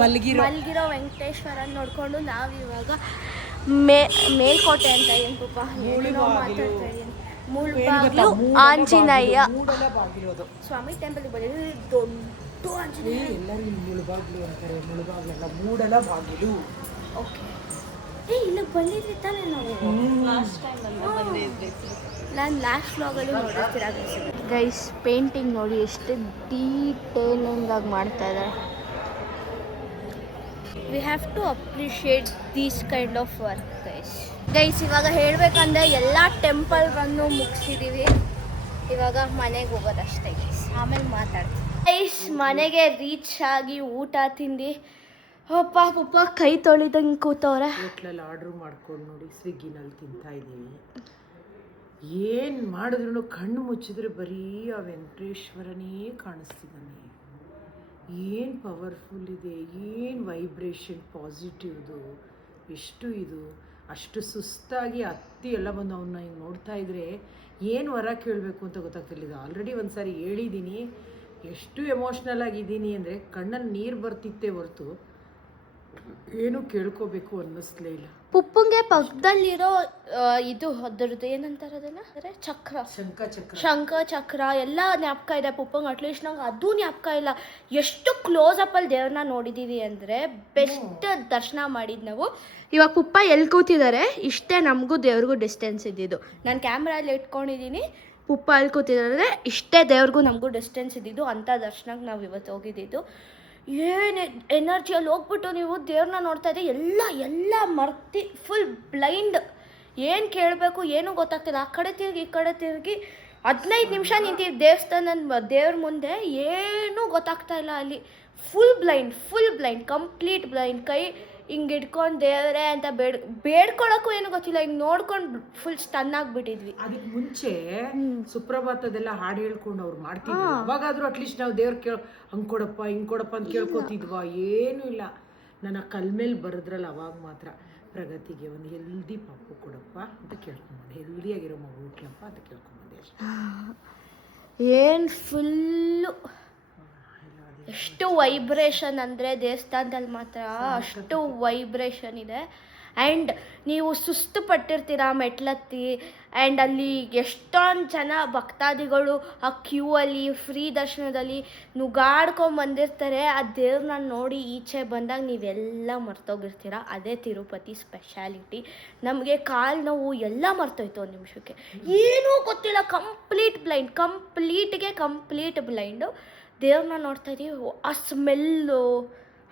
ಮಲಗಿರೋ ವೆಂಕಟೇಶ್ವರನ್ ನೋಡ್ಕೊಂಡು ನಾವಿವಾಗ ಮೇಲ್ಕೋಟೆ ಅಂತ ಏನು ಪಾಪ ಮಾತಾಡ್ತಾ ಇದ್ದೀನಿ, ಮುಳ್ಬಾಗ್ಲು ಆಂಜನೇಯ ಸ್ವಾಮಿ ಟೆಂಪಲ್ಗೆ ಬಂದಿದ್ದೀವಿ. ದೊಡ್ಡ ಆಂಜನೇಯ. ಎಲ್ಲರೂ ಮುಳ್ಬಾಗ್ಲು ಅಂತಾರೆ, ಮುಳ್ಬಾಗ್ಲಲ್ಲ ಮೂಡಲ ಬಾಗಿಲು. ಓಕೆ, ಇಲ್ಲಿಗೆ ಬಂದಿದ್ವಿ ತಾನೇ ನಾವು ಲಾಸ್ಟ್ ಟೈಮ್ ಬಂದಿದ್ವಿ. ನಾನು ಲಾಸ್ಟ್ ವ್ಲಾಗಲ್ಲೂ ನೋಡಿರ್ತೀರ ಗೈಸ್. ಪೇಂಟಿಂಗ್ ನೋಡಿ ಎಷ್ಟು ಡೀಟೇಲಿಂಗ್ ಆಗಿ ಮಾಡ್ತಾ ಇದ್ದಾರೆ. We have to appreciate these kind of work guys. ಇವಾಗ ಹೇಳಬೇಕಂದ್ರೆ ಎಲ್ಲ ಟೆಂಪಲ್ ರನ್ನು ಮುಗಿಸಿದ್ದೀವಿ. ಇವಾಗ ಮನೆಗೆ ಹೋಗೋದಷ್ಟೇ ಗೈಸ್, ಆಮೇಲೆ ಮಾತಾಡ್ತೀವಿ ಗೈಸ್. ಮನೆಗೆ ರೀಚ್ ಆಗಿ ಊಟ ತಿಂದು ಪಪ್ಪ ಕೈ ತೊಳಿದಂಗೆ ಕೂತವ್ರೆ. ಹೋಟ್ಲಲ್ಲಿ ಆರ್ಡ್ರ್ ಮಾಡ್ಕೊಂಡು ನೋಡಿ ಸ್ವಿಗ್ಗಿನಲ್ಲಿ ತಿಂತಾ ಇದ್ದೀವಿ. ಏನು ಮಾಡಿದ್ರು ಕಣ್ಣು ಮುಚ್ಚಿದ್ರೆ ಬರೀ ಆ ವೆಂಕಟೇಶ್ವರನೇ ಕಾಣಿಸ್ತಿದ್ದಾನೆ. ಏನು ಪವರ್ಫುಲ್ ಇದೆ, ಏನು ವೈಬ್ರೇಷನ್ ಪಾಸಿಟಿವ್ದು, ಎಷ್ಟು ಇದು. ಅಷ್ಟು ಸುಸ್ತಾಗಿ ಹತ್ತಿ ಎಲ್ಲ ಬಂದು ಅವನ್ನ ಹಿಂಗೆ ನೋಡ್ತಾ ಇದ್ರೆ ಏನು ವರ ಕೇಳಬೇಕು ಅಂತ ಗೊತ್ತಾಗ್ತಿರ್ಲಿಲ್ಲ. ಆಲ್ರೆಡಿ ಒಂದು ಸಾರಿ ಹೇಳಿದ್ದೀನಿ, ಎಷ್ಟು ಎಮೋಷ್ನಲ್ ಆಗಿದ್ದೀನಿ ಅಂದರೆ ಕಣ್ಣಲ್ಲಿ ನೀರು ಬರ್ತಿತ್ತೇ ಹೊರತು ಏನು ಕೇಳ್ಕೋಬೇಕು ಅನ್ನಿಸ್ಲೇ ಇಲ್ಲ. ಪುಪ್ಪಂಗೆ ಪಕ್ಕದಲ್ಲಿರೋ ಇದು ಅದರದ್ದು ಏನಂತಾರೆ ಅದನ್ನ ಶಂಖ ಚಕ್ರ ಎಲ್ಲ ಜ್ಞಾಪಕ ಇದೆ ಪುಪ್ಪಂಗೆ. ಅಟ್ಲೀಸ್ಟ್ ನಂಗೆ ಅದು ಜ್ಞಾಪಕ ಇಲ್ಲ. ಎಷ್ಟು ಕ್ಲೋಸ್ ಅಪ್ಪಲ್ಲಿ ದೇವ್ರನ್ನ ನೋಡಿದ್ದೀವಿ ಅಂದರೆ ಬೆಸ್ಟ್ ದರ್ಶನ ಮಾಡಿದ್ದು ನಾವು. ಇವಾಗ ಪುಪ್ಪ ಎಲ್ಲಿ ಕೂತಿದ್ದಾರೆ ಇಷ್ಟೇ ನಮಗೂ ದೇವ್ರಿಗೂ ಡಿಸ್ಟೆನ್ಸ್ ಇದ್ದಿದ್ದು. ನಾನು ಕ್ಯಾಮ್ರಲ್ಲಿ ಇಟ್ಕೊಂಡಿದ್ದೀನಿ, ಪುಪ್ಪ ಅಲ್ಲಿ ಕೂತಿದ್ದಾರೆ, ಇಷ್ಟೇ ದೇವ್ರಿಗೂ ನಮಗೂ ಡಿಸ್ಟೆನ್ಸ್ ಇದ್ದಿದ್ದು. ಅಂಥ ದರ್ಶನಕ್ಕೆ ನಾವು ಇವತ್ತು ಹೋಗಿದ್ದಿದ್ದು. ಏನು ಎನರ್ಜಿಯಲ್ಲಿ ಹೋಗ್ಬಿಟ್ಟು ನೀವು ದೇವ್ರನ್ನ ನೋಡ್ತಾ ಇದ್ದೆ ಎಲ್ಲ ಮರ್ತಿ ಫುಲ್ ಬ್ಲೈಂಡ್. ಏನು ಕೇಳಬೇಕು ಏನೂ ಗೊತ್ತಾಗ್ತಿಲ್ಲ. ಆ ಕಡೆ ತಿರುಗಿ ಈ ಕಡೆ ತಿರುಗಿ 15 ನಿಮಿಷ ನಿಂತೀವಿ ದೇವಸ್ಥಾನದ ದೇವ್ರ ಮುಂದೆ, ಏನೂ ಗೊತ್ತಾಗ್ತಾ ಇಲ್ಲ ಅಲ್ಲಿ. Full blind complete blind. ಕೈ ಹಿಂಗೆ ಇಟ್ಕೊಂಡು ದೇವರೇ ಅಂತ ಬೇಡ್ಕೊಳಕ್ಕೂ ಏನು ಗೊತ್ತಿಲ್ಲ. ಹಿಂಗೆ ನೋಡ್ಕೊಂಡು ಫುಲ್ ಸ್ಟನ್ ಆಗಿಬಿಟ್ಟಿದ್ವಿ. ಅದಕ್ಕೆ ಮುಂಚೆ ಸುಪ್ರಭಾತದೆಲ್ಲ ಹಾಡು ಹೇಳ್ಕೊಂಡು ಅವ್ರು ಮಾಡ್ತಿದ್ವಿ. ಅವಾಗಾದ್ರೂ ಅಟ್ಲೀಸ್ಟ್ ನಾವು ದೇವ್ರ ಹಂಗೆ ಕೊಡಪ್ಪ ಹಿಂಗೆ ಕೊಡಪ್ಪ ಅಂತ ಕೇಳ್ಕೊತಿದ್ವಾ? ಏನೂ ಇಲ್ಲ. ನನ್ನ ಕಲ್ ಮೇಲೆ ಬರೆದ್ರಲ್ಲ ಅವಾಗ ಮಾತ್ರ ಪ್ರಗತಿಗೆ ಒಂದು ಹೆಲ್ದಿ ಪಾಪು ಕೊಡಪ್ಪ ಅಂತ ಕೇಳ್ಕೊಂಬಂದೆ. ಹೆಲ್ದಿಯಾಗಿರೋ ಮಗು ಹುಟ್ಲಪ್ಪ ಅಂತ ಕೇಳ್ಕೊಂಬಂದೆ ಅಷ್ಟೇ. ಏನು ಫುಲ್ಲು ಎಷ್ಟು ವೈಬ್ರೇಷನ್ ಅಂದರೆ ದೇವಸ್ಥಾನದಲ್ಲಿ ಮಾತ್ರ ಅಷ್ಟು ವೈಬ್ರೇಷನ್ ಇದೆ. ಆ್ಯಂಡ್ ನೀವು ಸುಸ್ತು ಪಟ್ಟಿರ್ತೀರ ಮೆಟ್ಲತ್ತಿ. ಆ್ಯಂಡ್ ಅಲ್ಲಿ ಎಷ್ಟೊಂದು ಜನ ಭಕ್ತಾದಿಗಳು ಆ ಕ್ಯೂ ಅಲ್ಲಿ ಫ್ರೀ ದರ್ಶನದಲ್ಲಿ ನುಗ್ಗಾಡ್ಕೊಂಬಂದಿರ್ತಾರೆ. ಆ ದೇವ್ರನ್ನ ನೋಡಿ ಈಚೆ ಬಂದಾಗ ನೀವೆಲ್ಲ ಮರ್ತೋಗಿರ್ತೀರ. ಅದೇ ತಿರುಪತಿ ಸ್ಪೆಷಾಲಿಟಿ. ನಮಗೆ ಕಾಲು ನೋವು ಎಲ್ಲ ಮರ್ತೋಯ್ತು ಒಂದು ನಿಮಿಷಕ್ಕೆ. ಏನೂ ಗೊತ್ತಿಲ್ಲ, ಕಂಪ್ಲೀಟ್ ಬ್ಲೈಂಡು. ದೇವ್ರನ್ನ ನೋಡ್ತಾ ಇದೀವಿ. ಆ ಸ್ಮೆಲ್ಲು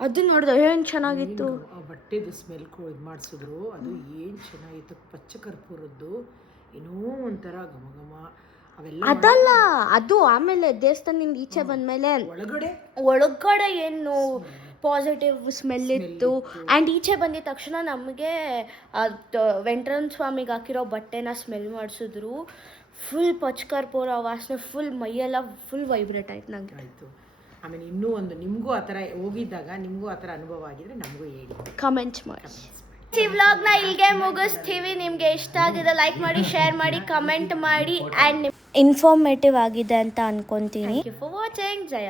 ಅದು ನೋಡಿದೆ ಏನು ಚೆನ್ನಾಗಿತ್ತು. ಆ ಬಟ್ಟೆದು ಸ್ಮೆಲ್ ಇದು ಮಾಡಿಸಿದ್ರು, ಅದು ಏನು ಚೆನ್ನಾಗಿತ್ತು. ಪಚ್ಚ ಕರ್ಪೂರದ್ದು ಏನೋ ಒಂಥರ ಘಮ ಘಮ ಅವೆಲ್ಲ. ಅದಲ್ಲ ಅದು ಆಮೇಲೆ ದೇವಸ್ಥಾನದಿಂದ ಈಚೆ ಬಂದಮೇಲೆ ಒಳಗಡೆ ಏನು ಪಾಸಿಟಿವ್ ಸ್ಮೆಲ್ ಇತ್ತು. ಆ್ಯಂಡ್ ಈಚೆ ಬಂದಿದ ತಕ್ಷಣ ನಮಗೆ ವೆಂಕಟರಮಣ ಸ್ವಾಮಿಗೆ ಹಾಕಿರೋ ಬಟ್ಟೆನ ಸ್ಮೆಲ್ ಮಾಡಿಸಿದ್ರು. ಫುಲ್ ಪಚ್ಕರ್ಪೂರ ವಾಸನೆ, ಫುಲ್ ಮೈಯೆಲ್ಲ ಫುಲ್ ವೈಬ್ರೇಟ್ ಆಯ್ತು ನಂಗೆ. ಆಯಿತು. ಆಮೇಲೆ ಇನ್ನೂ ಒಂದು, ನಿಮಗೂ ಆ ಥರ ಹೋಗಿದ್ದಾಗ ನಿಮಗೂ ಆ ಥರ ಅನುಭವ ಆಗಿದ್ರೆ ನಮಗೂ ಹೇಳಿ, ಕಮೆಂಟ್ಸ್ ಮಾಡಿ. ಈ ವ್ಲಾಗ್ನ ಇಲ್ಲಿಗೆ ಮುಗಿಸ್ತೀವಿ. ನಿಮಗೆ ಇಷ್ಟ ಆಗಿದೆ ಲೈಕ್ ಮಾಡಿ, ಶೇರ್ ಮಾಡಿ, ಕಮೆಂಟ್ ಮಾಡಿ. ಆ್ಯಂಡ್ ಇನ್ಫಾರ್ಮೇಟಿವ್ ಆಗಿದೆ ಅಂತ ಅನ್ಕೊತೀನಿ. Thank you for watching. Jaya.